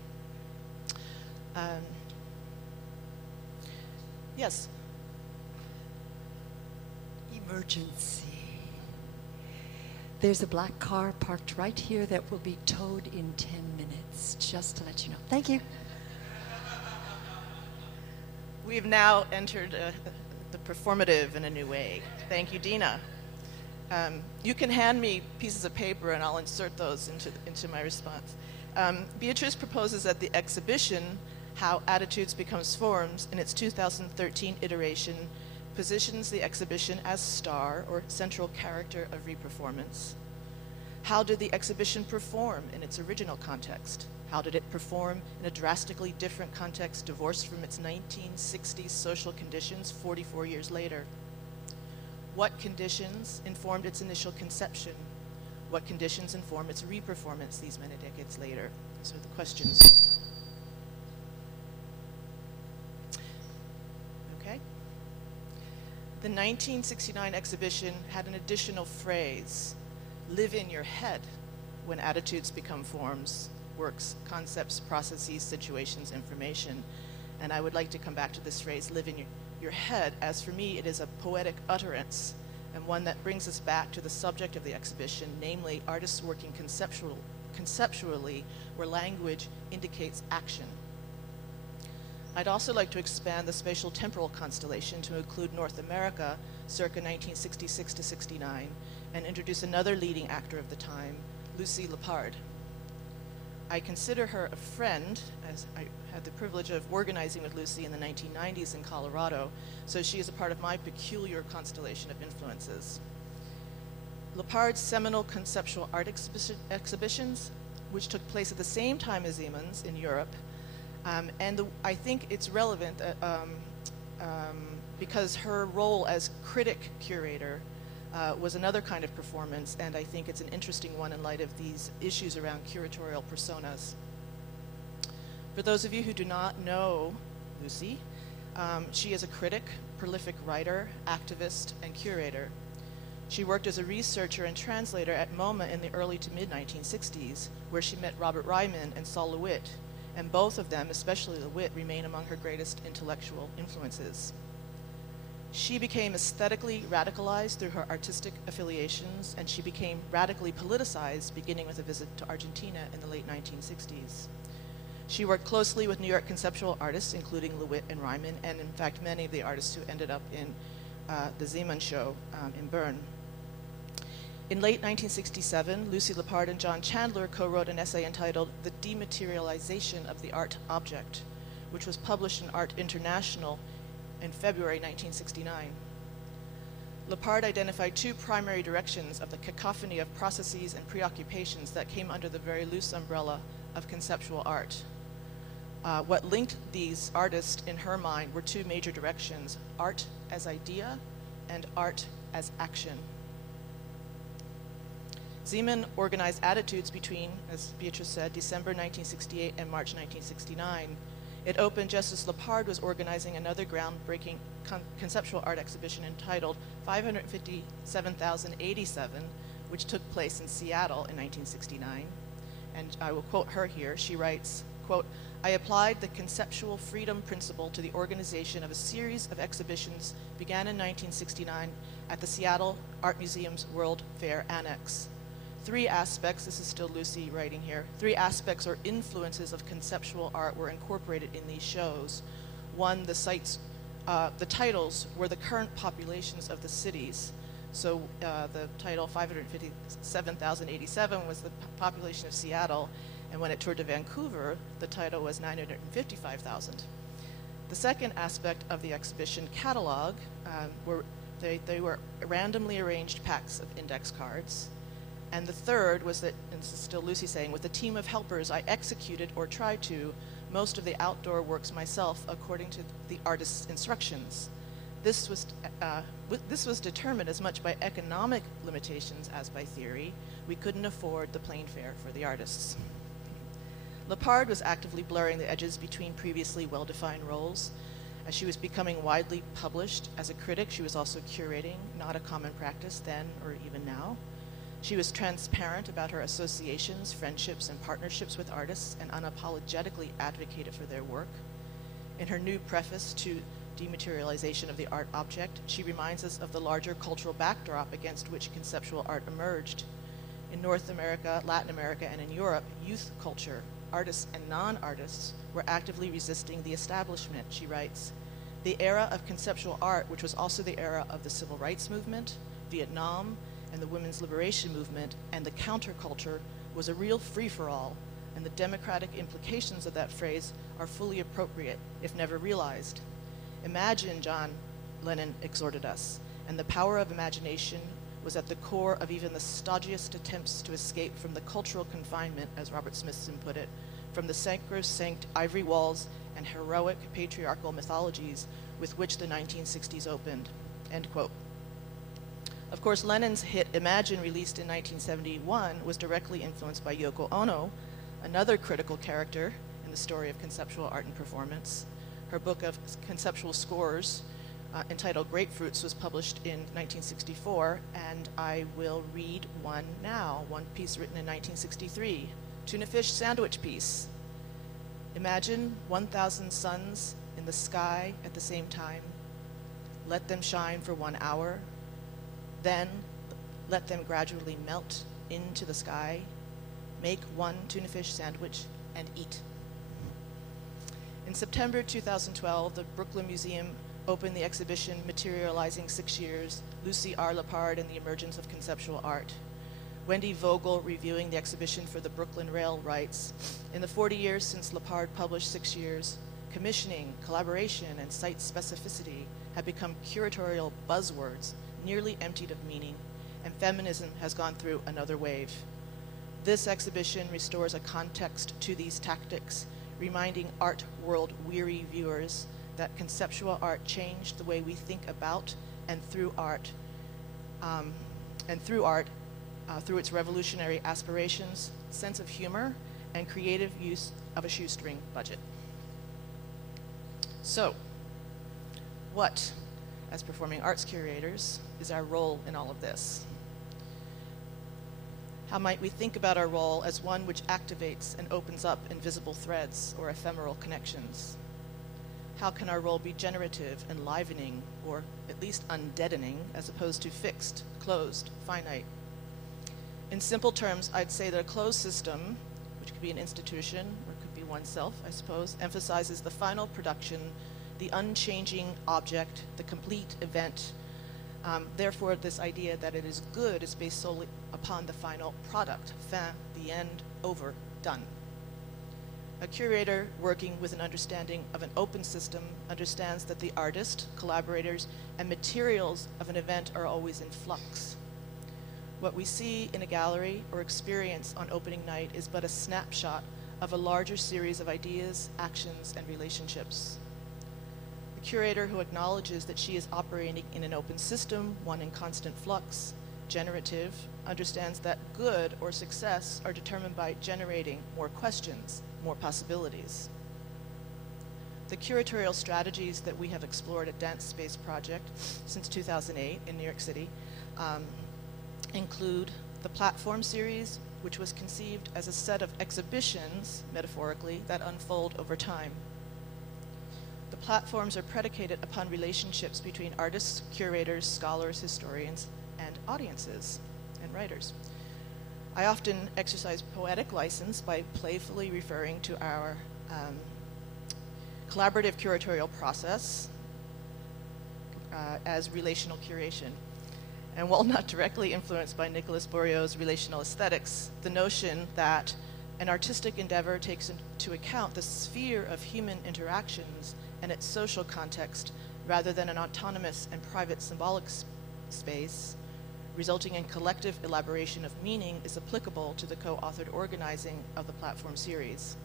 Yes? Emergency. There's a black car parked right here that will be towed in 10 minutes, just to let you know. Thank you. We've now entered the performative in a new way. Thank you, Dina. You can hand me pieces of paper and I'll insert those into my response. Beatrice proposes that the exhibition, How Attitudes Becomes Forms, in its 2013 iteration, positions the exhibition as star or central character of reperformance. How did the exhibition perform in its original context? How did it perform in a drastically different context, divorced from its 1960s social conditions 44 years later? What conditions informed its initial conception? What conditions inform its reperformance these many decades later? Those are the questions. Okay. The 1969 exhibition had an additional phrase, live in your head when attitudes become forms, works, concepts, processes, situations, information. And I would like to come back to this phrase, live in your head, as for me it is a poetic utterance, and one that brings us back to the subject of the exhibition, namely artists working conceptually where language indicates action. I'd also like to expand the spatial temporal constellation to include North America circa 1966 to 69 and introduce another leading actor of the time, Lucy Lepard. I consider her a friend, as I had the privilege of organizing with Lucy in the 1990s in Colorado, so she is a part of my peculiar constellation of influences. Lepard's seminal conceptual art exhibitions, which took place at the same time as Zeman's in Europe, I think it's relevant because her role as critic curator was another kind of performance, and I think it's an interesting one in light of these issues around curatorial personas. For those of you who do not know Lucy, she is a critic, prolific writer, activist, and curator. She worked as a researcher and translator at MoMA in the early to mid-1960s, where she met Robert Ryman and Sol LeWitt, and both of them, especially LeWitt, remain among her greatest intellectual influences. She became aesthetically radicalized through her artistic affiliations, and she became radically politicized beginning with a visit to Argentina in the late 1960s. She worked closely with New York conceptual artists, including LeWitt and Ryman, and in fact many of the artists who ended up in the Zeman show in Bern. In late 1967, Lucy Lepard and John Chandler co-wrote an essay entitled The Dematerialization of the Art Object, which was published in Art International in February 1969. Lepard identified two primary directions of the cacophony of processes and preoccupations that came under the very loose umbrella of conceptual art. What linked these artists in her mind were two major directions, art as idea and art as action. Zeman organized attitudes between, as Beatrice said, December 1968 and March 1969. It opened just as Lepard was organizing another groundbreaking conceptual art exhibition entitled 557,087, which took place in Seattle in 1969. And I will quote her here. She writes, quote, I applied the conceptual freedom principle to the organization of a series of exhibitions began in 1969 at the Seattle Art Museum's World Fair Annex. Three aspects, this is still Lucy writing here, three aspects or influences of conceptual art were incorporated in these shows. One, the titles were the current populations of the cities. So the title 557,087 was the population of Seattle, and when it toured to Vancouver, the title was 955,000. The second aspect of the exhibition catalog they were randomly arranged packs of index cards. And the third was that, and this is still Lucy saying, with a team of helpers, I executed or tried to most of the outdoor works myself according to the artist's instructions. This was determined as much by economic limitations as by theory. We couldn't afford the plane fare for the artists. Lepard was actively blurring the edges between previously well-defined roles. As she was becoming widely published as a critic, she was also curating, not a common practice then or even now. She was transparent about her associations, friendships, and partnerships with artists and unapologetically advocated for their work. In her new preface to Dematerialization of the Art Object, she reminds us of the larger cultural backdrop against which conceptual art emerged. In North America, Latin America, and in Europe, youth culture, artists and non-artists, were actively resisting the establishment, she writes. The era of conceptual art, which was also the era of the civil rights movement, Vietnam, and the women's liberation movement, and the counterculture, was a real free-for-all, and the democratic implications of that phrase are fully appropriate, if never realized. Imagine, John Lennon exhorted us, and the power of imagination was at the core of even the stodgiest attempts to escape from the cultural confinement, as Robert Smithson put it, from the sacrosanct ivory walls and heroic patriarchal mythologies with which the 1960s opened, end quote. Of course, Lennon's hit Imagine, released in 1971, was directly influenced by Yoko Ono, another critical character in the story of conceptual art and performance. Her book of conceptual scores, entitled Grapefruits, was published in 1964, and I will read one now, one piece written in 1963, Tuna Fish Sandwich piece. Imagine 1,000 suns in the sky at the same time. Let them shine for 1 hour, then let them gradually melt into the sky. Make one tuna fish sandwich and eat. In September 2012, the Brooklyn Museum opened the exhibition Materializing 6 Years, Lucy R. Lepard and the Emergence of Conceptual Art. Wendy Vogel, reviewing the exhibition for the Brooklyn Rail, writes, in the 40 years since Lepard published 6 Years, commissioning, collaboration, and site specificity have become curatorial buzzwords, nearly emptied of meaning, and feminism has gone through another wave. This exhibition restores a context to these tactics, reminding art world weary viewers that conceptual art changed the way we think about and through art, through its revolutionary aspirations, sense of humor, and creative use of a shoestring budget. So, what, as performing arts curators, is our role in all of this? How might we think about our role as one which activates and opens up invisible threads or ephemeral connections? How can our role be generative, enlivening, or at least undeadening, as opposed to fixed, closed, finite? In simple terms, I'd say that a closed system, which could be an institution or could be oneself, I suppose, emphasizes the final production, the unchanging object, the complete event. Therefore, this idea that it is good is based solely upon the final product, fin, the end, over, done. A curator working with an understanding of an open system understands that the artist, collaborators, and materials of an event are always in flux. What we see in a gallery or experience on opening night is but a snapshot of a larger series of ideas, actions, and relationships. The curator who acknowledges that she is operating in an open system, one in constant flux, generative, understands that good or success are determined by generating more questions, more possibilities. The curatorial strategies that we have explored at Dance Space Project since 2008 in New York City include the platform series, which was conceived as a set of exhibitions, metaphorically, that unfold over time. The platforms are predicated upon relationships between artists, curators, scholars, historians, and audiences and writers. I often exercise poetic license by playfully referring to our collaborative curatorial process as relational curation. And while not directly influenced by Nicolas Bourriaud's relational aesthetics, the notion that an artistic endeavor takes into account the sphere of human interactions and its social context rather than an autonomous and private symbolic space, resulting in collective elaboration of meaning, is applicable to the co-authored organizing of the platform series.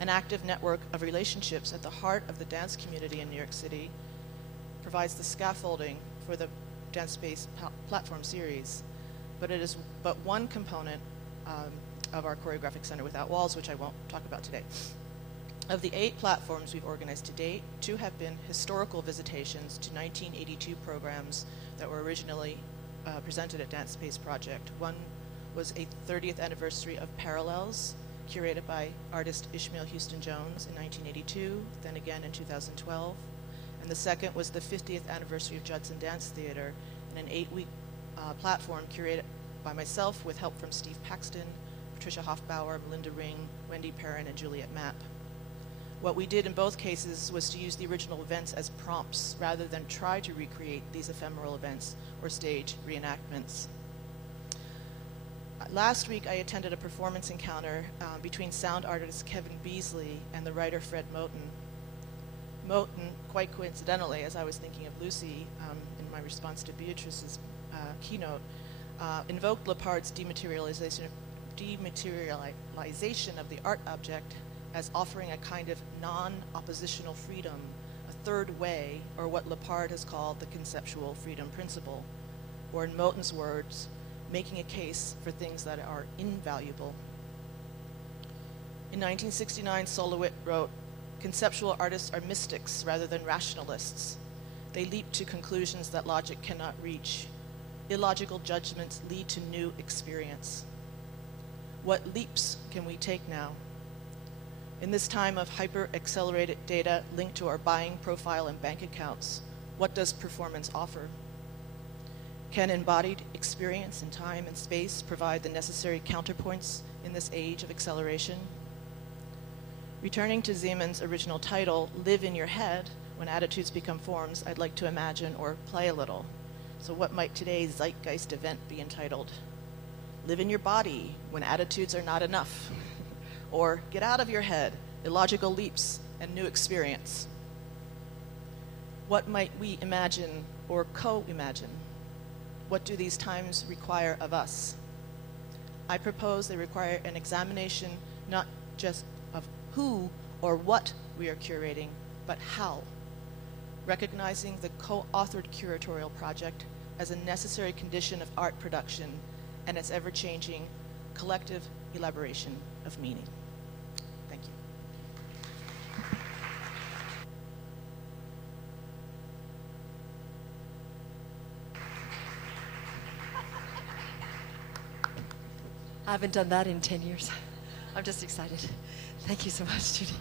An active network of relationships at the heart of the dance community in New York City provides the scaffolding for the dance space platform series, but it is but one component of our choreographic center without walls, which I won't talk about today. Of the 8 platforms we've organized to date, 2 have been historical visitations to 1982 programs that were originally presented at Dance Space Project. One was a 30th anniversary of Parallels, curated by artist Ishmael Houston Jones in 1982, then again in 2012. And the second was the 50th anniversary of Judson Dance Theater, in an 8-week platform curated by myself with help from Steve Paxton, Patricia Hoffbauer, Melinda Ring, Wendy Perrin, and Juliet Mapp. What we did in both cases was to use the original events as prompts rather than try to recreate these ephemeral events or stage reenactments. Last week, I attended a performance encounter between sound artist Kevin Beasley and the writer Fred Moten. Moten, quite coincidentally, as I was thinking of Lucy in my response to Beatrice's keynote, invoked Lepard's dematerialization of the art object as offering a kind of non-oppositional freedom, a third way, or what Lepard has called the conceptual freedom principle, or in Moten's words, making a case for things that are invaluable. In 1969, Solowit wrote, "Conceptual artists are mystics rather than rationalists. They leap to conclusions that logic cannot reach. Illogical judgments lead to new experience." What leaps can we take now? In this time of hyper-accelerated data linked to our buying profile and bank accounts, what does performance offer? Can embodied experience in time and space provide the necessary counterpoints in this age of acceleration? Returning to Siemens' original title, Live in Your Head, When Attitudes Become Forms, I'd like to imagine or play a little. So what might today's Zeitgeist event be entitled? Live in Your Body, When Attitudes Are Not Enough. Or Get Out of Your Head, Illogical Leaps and New Experience. What might we imagine or co-imagine? What do these times require of us? I propose they require an examination not just of who or what we are curating, but how. Recognizing the co-authored curatorial project as a necessary condition of art production and its ever-changing collective elaboration of meaning. Thank you. I haven't done that in 10 years. I'm just excited. Thank you so much, Judy.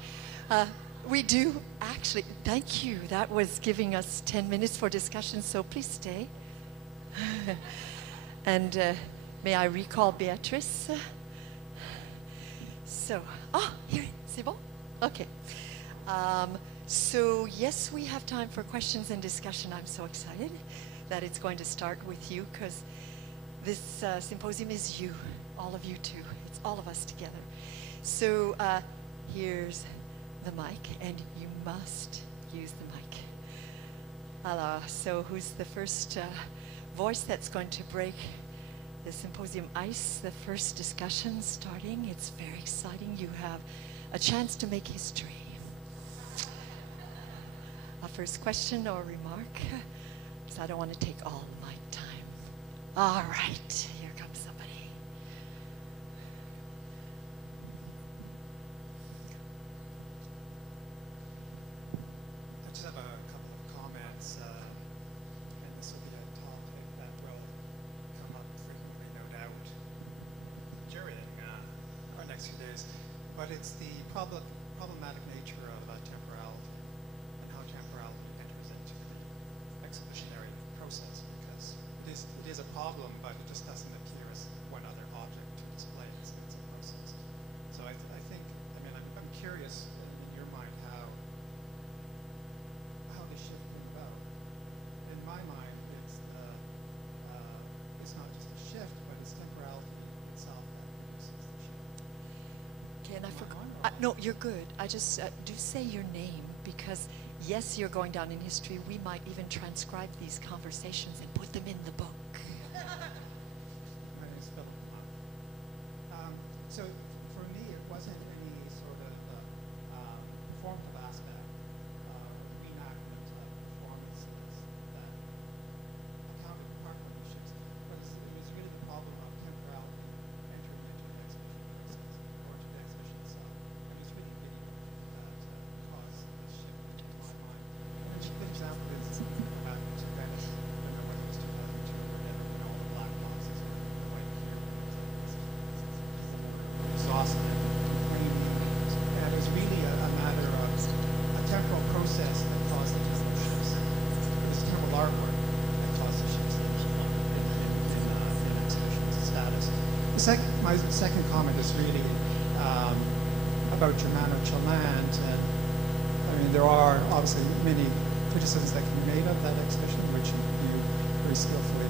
We do actually, thank you. That was giving us 10 minutes for discussion, so please stay. And may I recall Beatrice? So, here, c'est bon? Okay. So, yes, we have time for questions and discussion. I'm so excited that it's going to start with you because this symposium is you, all of you too. It's all of us together. So, here's the mic, and you must use the mic. Alors, so who's the first voice that's going to break the symposium ice, the first discussion starting? It's very exciting. You have a chance to make history. A first question or remark? Because I don't want to take all my time. All right, here comes somebody. I just have a couple of comments, and this will be a topic that will come up frequently, no doubt, during our next few days. But it's the problematic nature of temporality and how temporality enters into the exhibitionary process, because it is a problem, but it just doesn't appear as one other object to display. It's a process. So I think, I'm curious in your mind how the shift came about. In my mind, it's not just a shift, but it's temporality itself that produces the shift. Okay, and I forgot. No, you're good. I just do say your name. because yes, you're going down in history. We might even transcribe these conversations and put them in the book. My name is Philip. So for me, it wasn't any sort of performative aspect, reenactment of performances that accounted for partnerships, but it was really the problem of temporality entering into the exhibition process or to the exhibition itself. And it's really video that caused this shift in my mind. And a good example is back to Venice, when there was 2002, where all the black boxes were the white here. Exhausted and complaining. And it was really a matter of a temporal process that caused the temporal shifts. It was temporal artwork that caused the shifts in exhibition status. My second comment is really about Germano Chaland. And I mean, there are obviously many criticisms that can be made of that exhibition, which you very skillfully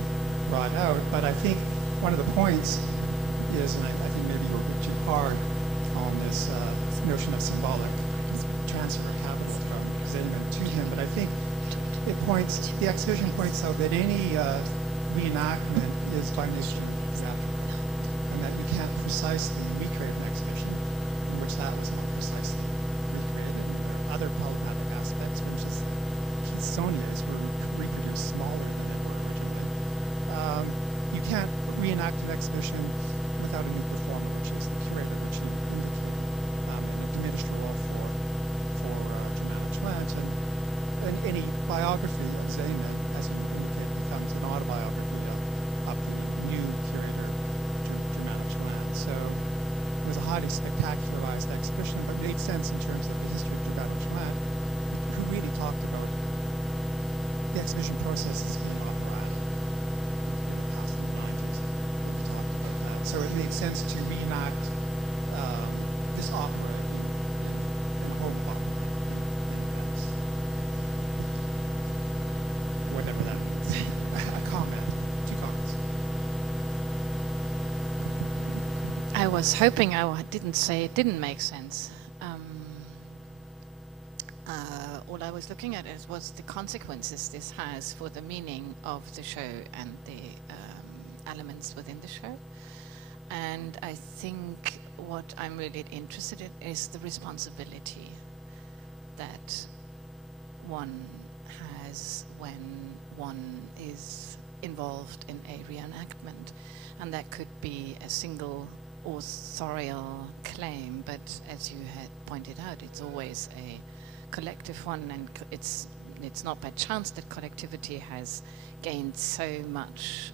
brought out. But I think one of the points is, and I think maybe you were a bit too hard on this notion of symbolic transfer of capital from Zeman to him, but I think the exhibition points out that any reenactment is by nature theatrical, and that you can't precisely recreate an exhibition in which that was not precisely recreated. And there are other problematic aspects, which is Sonia's were reproduced smaller than they were originally. You can't reenact an exhibition without a new performer, which is the curator, which you indicated, and a diminished role for Germano Chaland. And any biography of Zeman, as we indicated, becomes an autobiography of the new curator, Germano Chaland. So it was a highly spectacularized exhibition, but made sense in terms of the history of Germano Chaland, who really talked about the exhibition processes being operatic in the past in the 90s. We talked about that. So it made sense to reenact this opera in a home opera. Whatever that means. A comment. 2 comments. I was hoping I didn't say it didn't make sense. All I was looking at was the consequences this has for the meaning of the show and the elements within the show. And I think what I'm really interested in is the responsibility that one has when one is involved in a reenactment. And that could be a single authorial claim, but as you had pointed out, it's always a collective one, and it's not by chance that collectivity has gained so much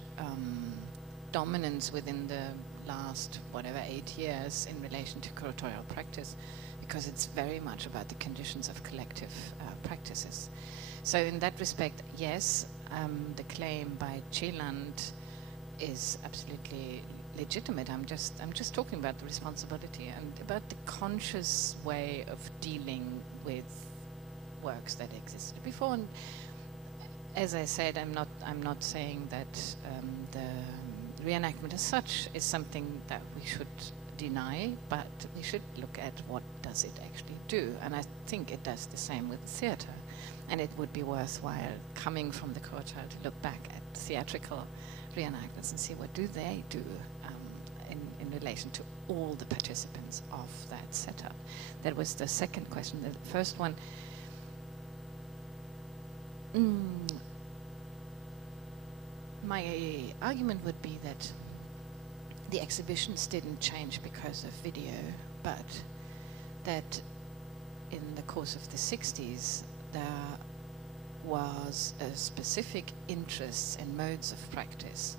dominance within the last 8 years in relation to curatorial practice, because it's very much about the conditions of collective practices. So in that respect, yes, the claim by Chaland is absolutely legitimate. I'm just talking about the responsibility and about the conscious way of dealing with works that existed before. And as I said, I'm not saying that the reenactment as such is something that we should deny, but we should look at what does it actually do. And I think it does the same with theatre. And it would be worthwhile, coming from the Kurtail, to look back at theatrical reenactments and see what do they do in relation to all the participants of that setup. That was the second question. The first one, my argument would be that the exhibitions didn't change because of video, but that in the course of the 60s, there was a specific interest in modes of practice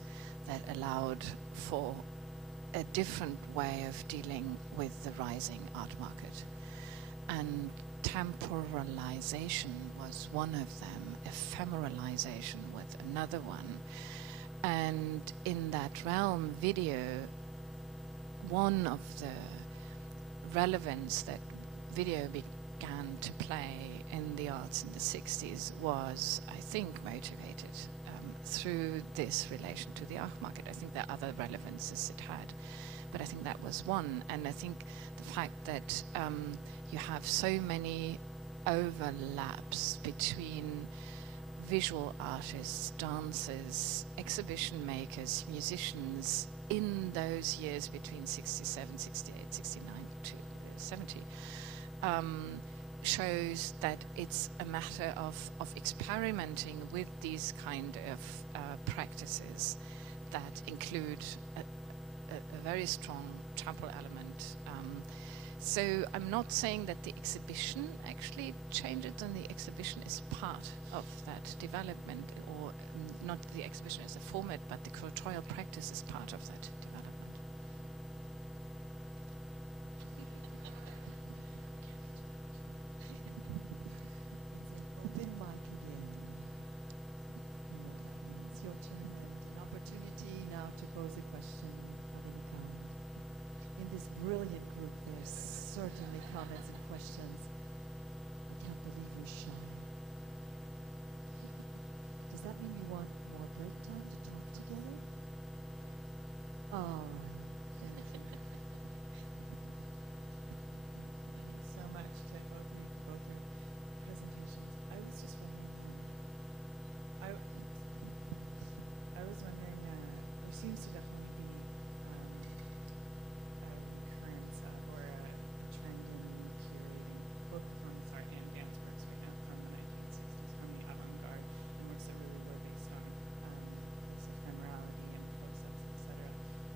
that allowed for a different way of dealing with the rising art market. And temporalization was one of them, ephemeralization was another one. And in that realm, video, one of the relevance that video began to play in the arts in the 60s was, I think, motivated through this relation to the art market. I think there are other relevances it had, but I think that was one. And I think the fact that you have so many overlaps between visual artists, dancers, exhibition makers, musicians in those years between 67, 68, 69 to 70 shows that it's a matter of experimenting with these kind of practices that include a very strong temporal element. So I'm not saying that the exhibition actually changes, and the exhibition is part of that development, or not the exhibition as a format, but the curatorial practice is part of that development. Open mic again. It's your turn. An opportunity now to pose a question of any kind. In this brilliant group, there's certainly comments and questions. I can't believe you're shy. Does that mean you want more break time to talk together? All right. So much to both your presentations. I was just wondering, I was wondering, there seems to definitely be a current or a trend in curating both forms art and dance works right now from the 1960s, from the avant-garde, and works that really were based on this ephemerality and process, etc.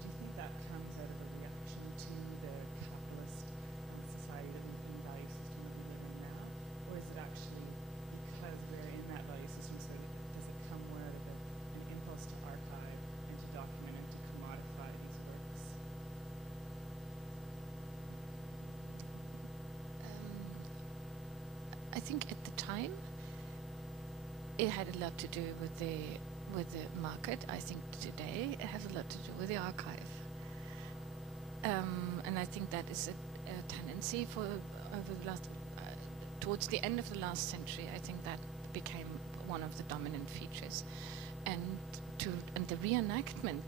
Do you think that comes out of a reaction to the capitalist society that and value system that we live in now, or is it actually because we're in that value system, so does it come more out of an impulse to archive and to document and to commodify these works? I think at the time it had a lot to do with the market. I think today it has a lot to do with the archive, and I think that is a tendency for over the last towards the end of the last century. I think that became one of the dominant features, and the reenactment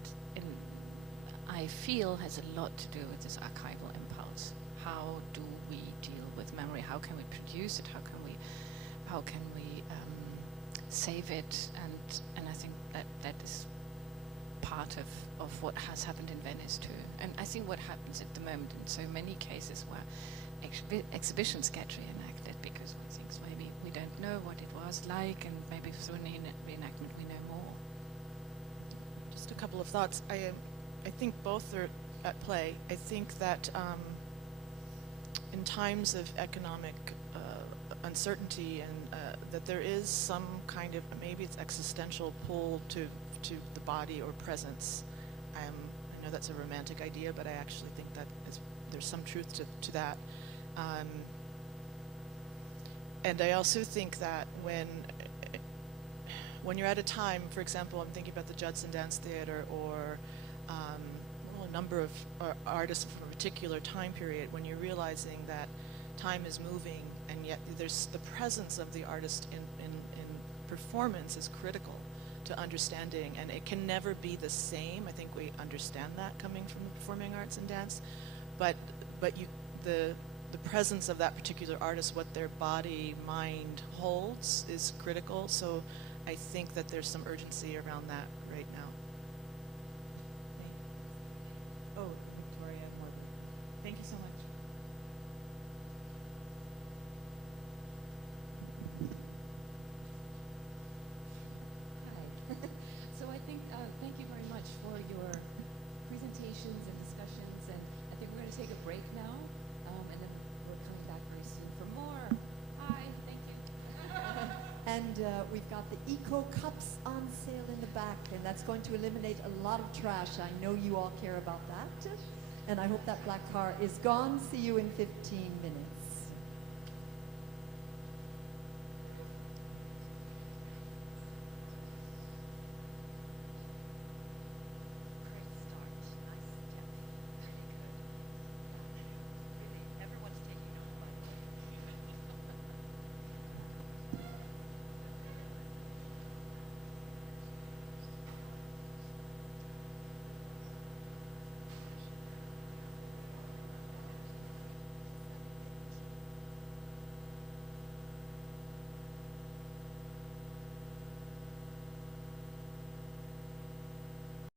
I feel has a lot to do with this archival impulse. How do we deal with memory? How can we produce it? How can we save it? And I think that is part of what has happened in Venice too. And I think what happens at the moment in so many cases where exhibitions get reenacted because we think maybe we don't know what it was like, and maybe through an reenactment we know more. Just a couple of thoughts. I think both are at play. I think that in times of economic uncertainty and that there is some kind of, maybe it's existential pull to the body or presence. I know that's a romantic idea, but I actually think that there's some truth to that. And I also think that when you're at a time, for example, I'm thinking about the Judson Dance Theater or a number of artists from a particular time period, when you're realizing that time is moving and yet there's the presence of the artist in performance is critical to understanding, and it can never be the same. I think we understand that coming from the performing arts and dance, but the presence of that particular artist, what their body, mind holds, is critical. So I think that there's some urgency around that right now. Oh, Victoria Morgan. Thank you so much. Hi. So I think, thank you very much for your presentations and discussions, and I think we're going to take a break now, and then we're coming back very soon for more. Hi, thank you. And we've got the Eco Cups on sale in the back, and that's going to eliminate a lot of trash. I know you all care about that. And I hope that black car is gone. See you in 15 minutes.